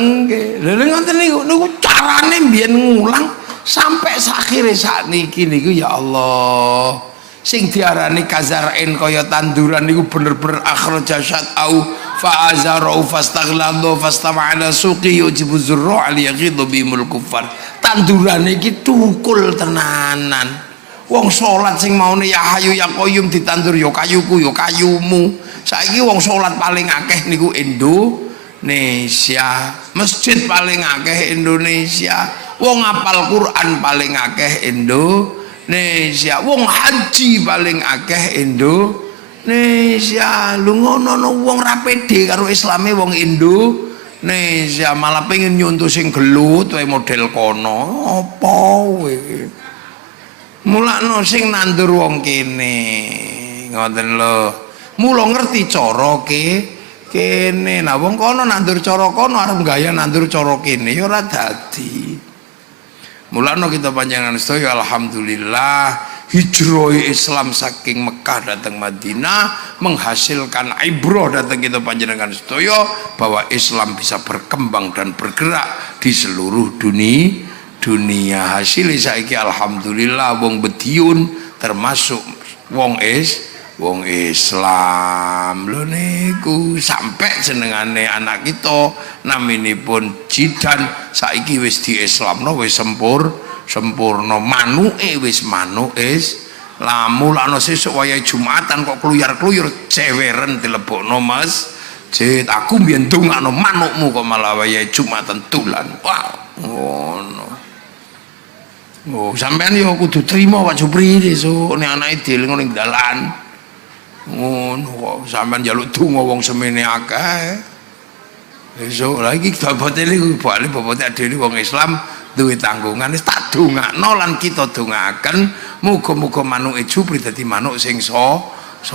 ngoten niku carane mbiyen ngulang sampai sakhire sakniki niku ya Allah sing diarani kazarain kaya tanduran niku bener-bener akhraja syat'au fa azarau fastaghladu fastama'ala suqi yujibu zurra al yaghidhu bimul kuffar. Tanduran iki tukul tenanan. Wong salat sing maune ya hayu ya qayyum ditandur ya kayuku ya kayumu. Saiki wong salat paling akeh niku Indonesia, masjid paling akeh Indonesia, wong apal Quran paling akeh Indonesia, wong haji paling akeh Indonesia. Lu ngono wong ra pede karo islame wong Indonesia, malah pengen nyuntuh sing gelut wae model kono. Apa kowe? Mulakno sing nandur wong kene. Ngoten lho. Mula ngerti cara kene. Nah wong kono nandur cara kono arep gaya nandur cara kene ya ora dadi. Mulane kita panjenengan sedaya alhamdulillah hijrah Islam saking Mekah datang Madinah menghasilkan ibrah datang kita panjenengan sedaya bahwa Islam bisa berkembang dan bergerak di seluruh dunia. Hasilnya saiki alhamdulillah wong Bediun termasuk wong Islam lho niku sampai jenengane anak kita naminipun Jidan saiki wis di Islamno wis sempurna manuke wis manuk mulane sesuk wayahe Jumatan kok kluyar-kluyur ceweren dilebokno masjid. Aku mbiyen ndongakno manukmu kok malah wayahe Jumatan tulan. Wah ngono. Oh, sampean yo kudu trimo Pak Jupri sesuk nek anake dieling ning dalan. Ngono kok sampean njaluk donga wong semene akeh. Esuk lagi bobote niku bali bobote dhewe wong Islam duwe tanggungan wis tak dongakno lan kita dongaaken muga-muga manuke Jupri dadi manuk sing saleh.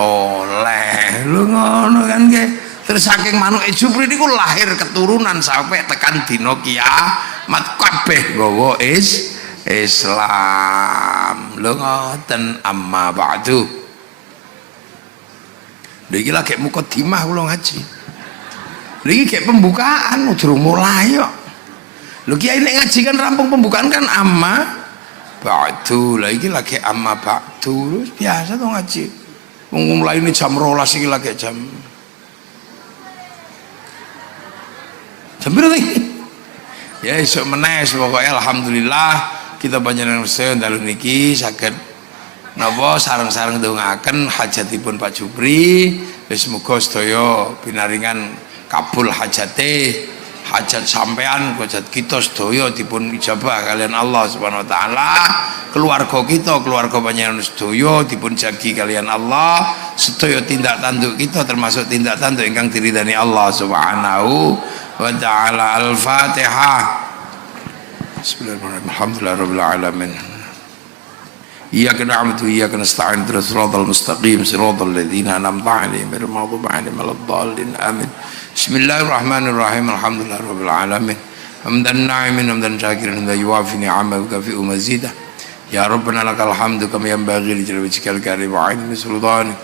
Lho ngono kan nggih. Terus saking manuke Jupri niku lahir keturunan sampai tekan dina kiamat kabeh nggawa Islam. Lho ngoten amma ba'du. Lha iki lagi mukadimah kula ngaji. Lha iki kayak pembukaan durung mulai kok. Lho kiai nek ngaji kan rampung pembukaan kan amma ba'du. Lha iki lagi amma ba'du. Biasa to ngaji. Wong mulai ini jam 12 iki lagi jam berapa iki? Ya esuk meneh pokoknya alhamdulillah kita panjenengan sedaya dalu niki saged napa sareng-sareng ndongaken hajatipun Pak Jupri. Wis muga sedaya pinaringan kabul hajate, hajat sampean, hajat kita sedaya dipun ijabah kalian Allah Subhanahu wa taala. Keluarga kita, keluarga panjenengan sedaya dipun jagi kalian Allah. Sedaya tindak tanduk kita termasuk tindak tanduk ingkang diridani Allah Subhanahu wa taala. Al-Fatihah. Bismillahirrahmanirrahim. Alhamdulillahirabbil alamin. Iyyaka na'budu wa iyyaka nasta'in. Shiratal mustaqim. Shiratal ladzina an'amta 'alaihim ghairil maghdubi 'alaihim waladdallin. Amin. Bismillahirrahmanirrahim. Alhamdulillahirabbil alamin. Hamdan na'imin hamdan syakiran hamdan yuwafi ni'amahu wa yukafi'u mazidah. Ya Rabbana lakal hamdu kama yanbaghi li jalali wajhikal karim wa 'azimi sultanik.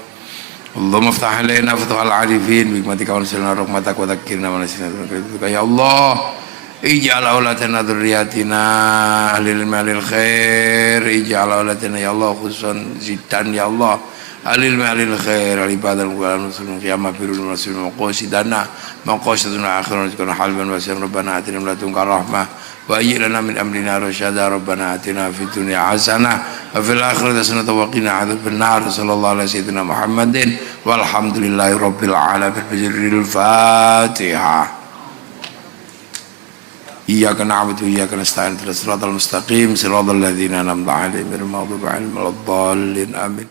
Allahumma iftah 'alaina futuhal 'arifin bi hikmatika wa nuril rahmatika wa dzakkirna ma nasina. Ya Allah, ij'al auladana dzurriyyatina ahlil malil khair. Ij'al auladana ya Allah khususan Zidan ya Allah ahlil malil khair al ibadal qalam muslimin qiyamah birul muslimin qasidana maqasiduna akhiran kana halban wa sirran rabbana atina min ladunka rahmah wa hayyi lana min amrina rasyada rabbana atina fid dunya hasanah wa fil akhirati hasanah wa qina adzabannar. Sallallahu alaihi sayyidina Muhammadin walhamdulillahi rabbil alamin. Fatihah. Iyyaka na'budu wa iyyaka nasta'in. Shiratal mustaqim. Shiratal ladzina an'amta 'alaihim ghairil maghdubi 'alaihim waladdallin. Amin.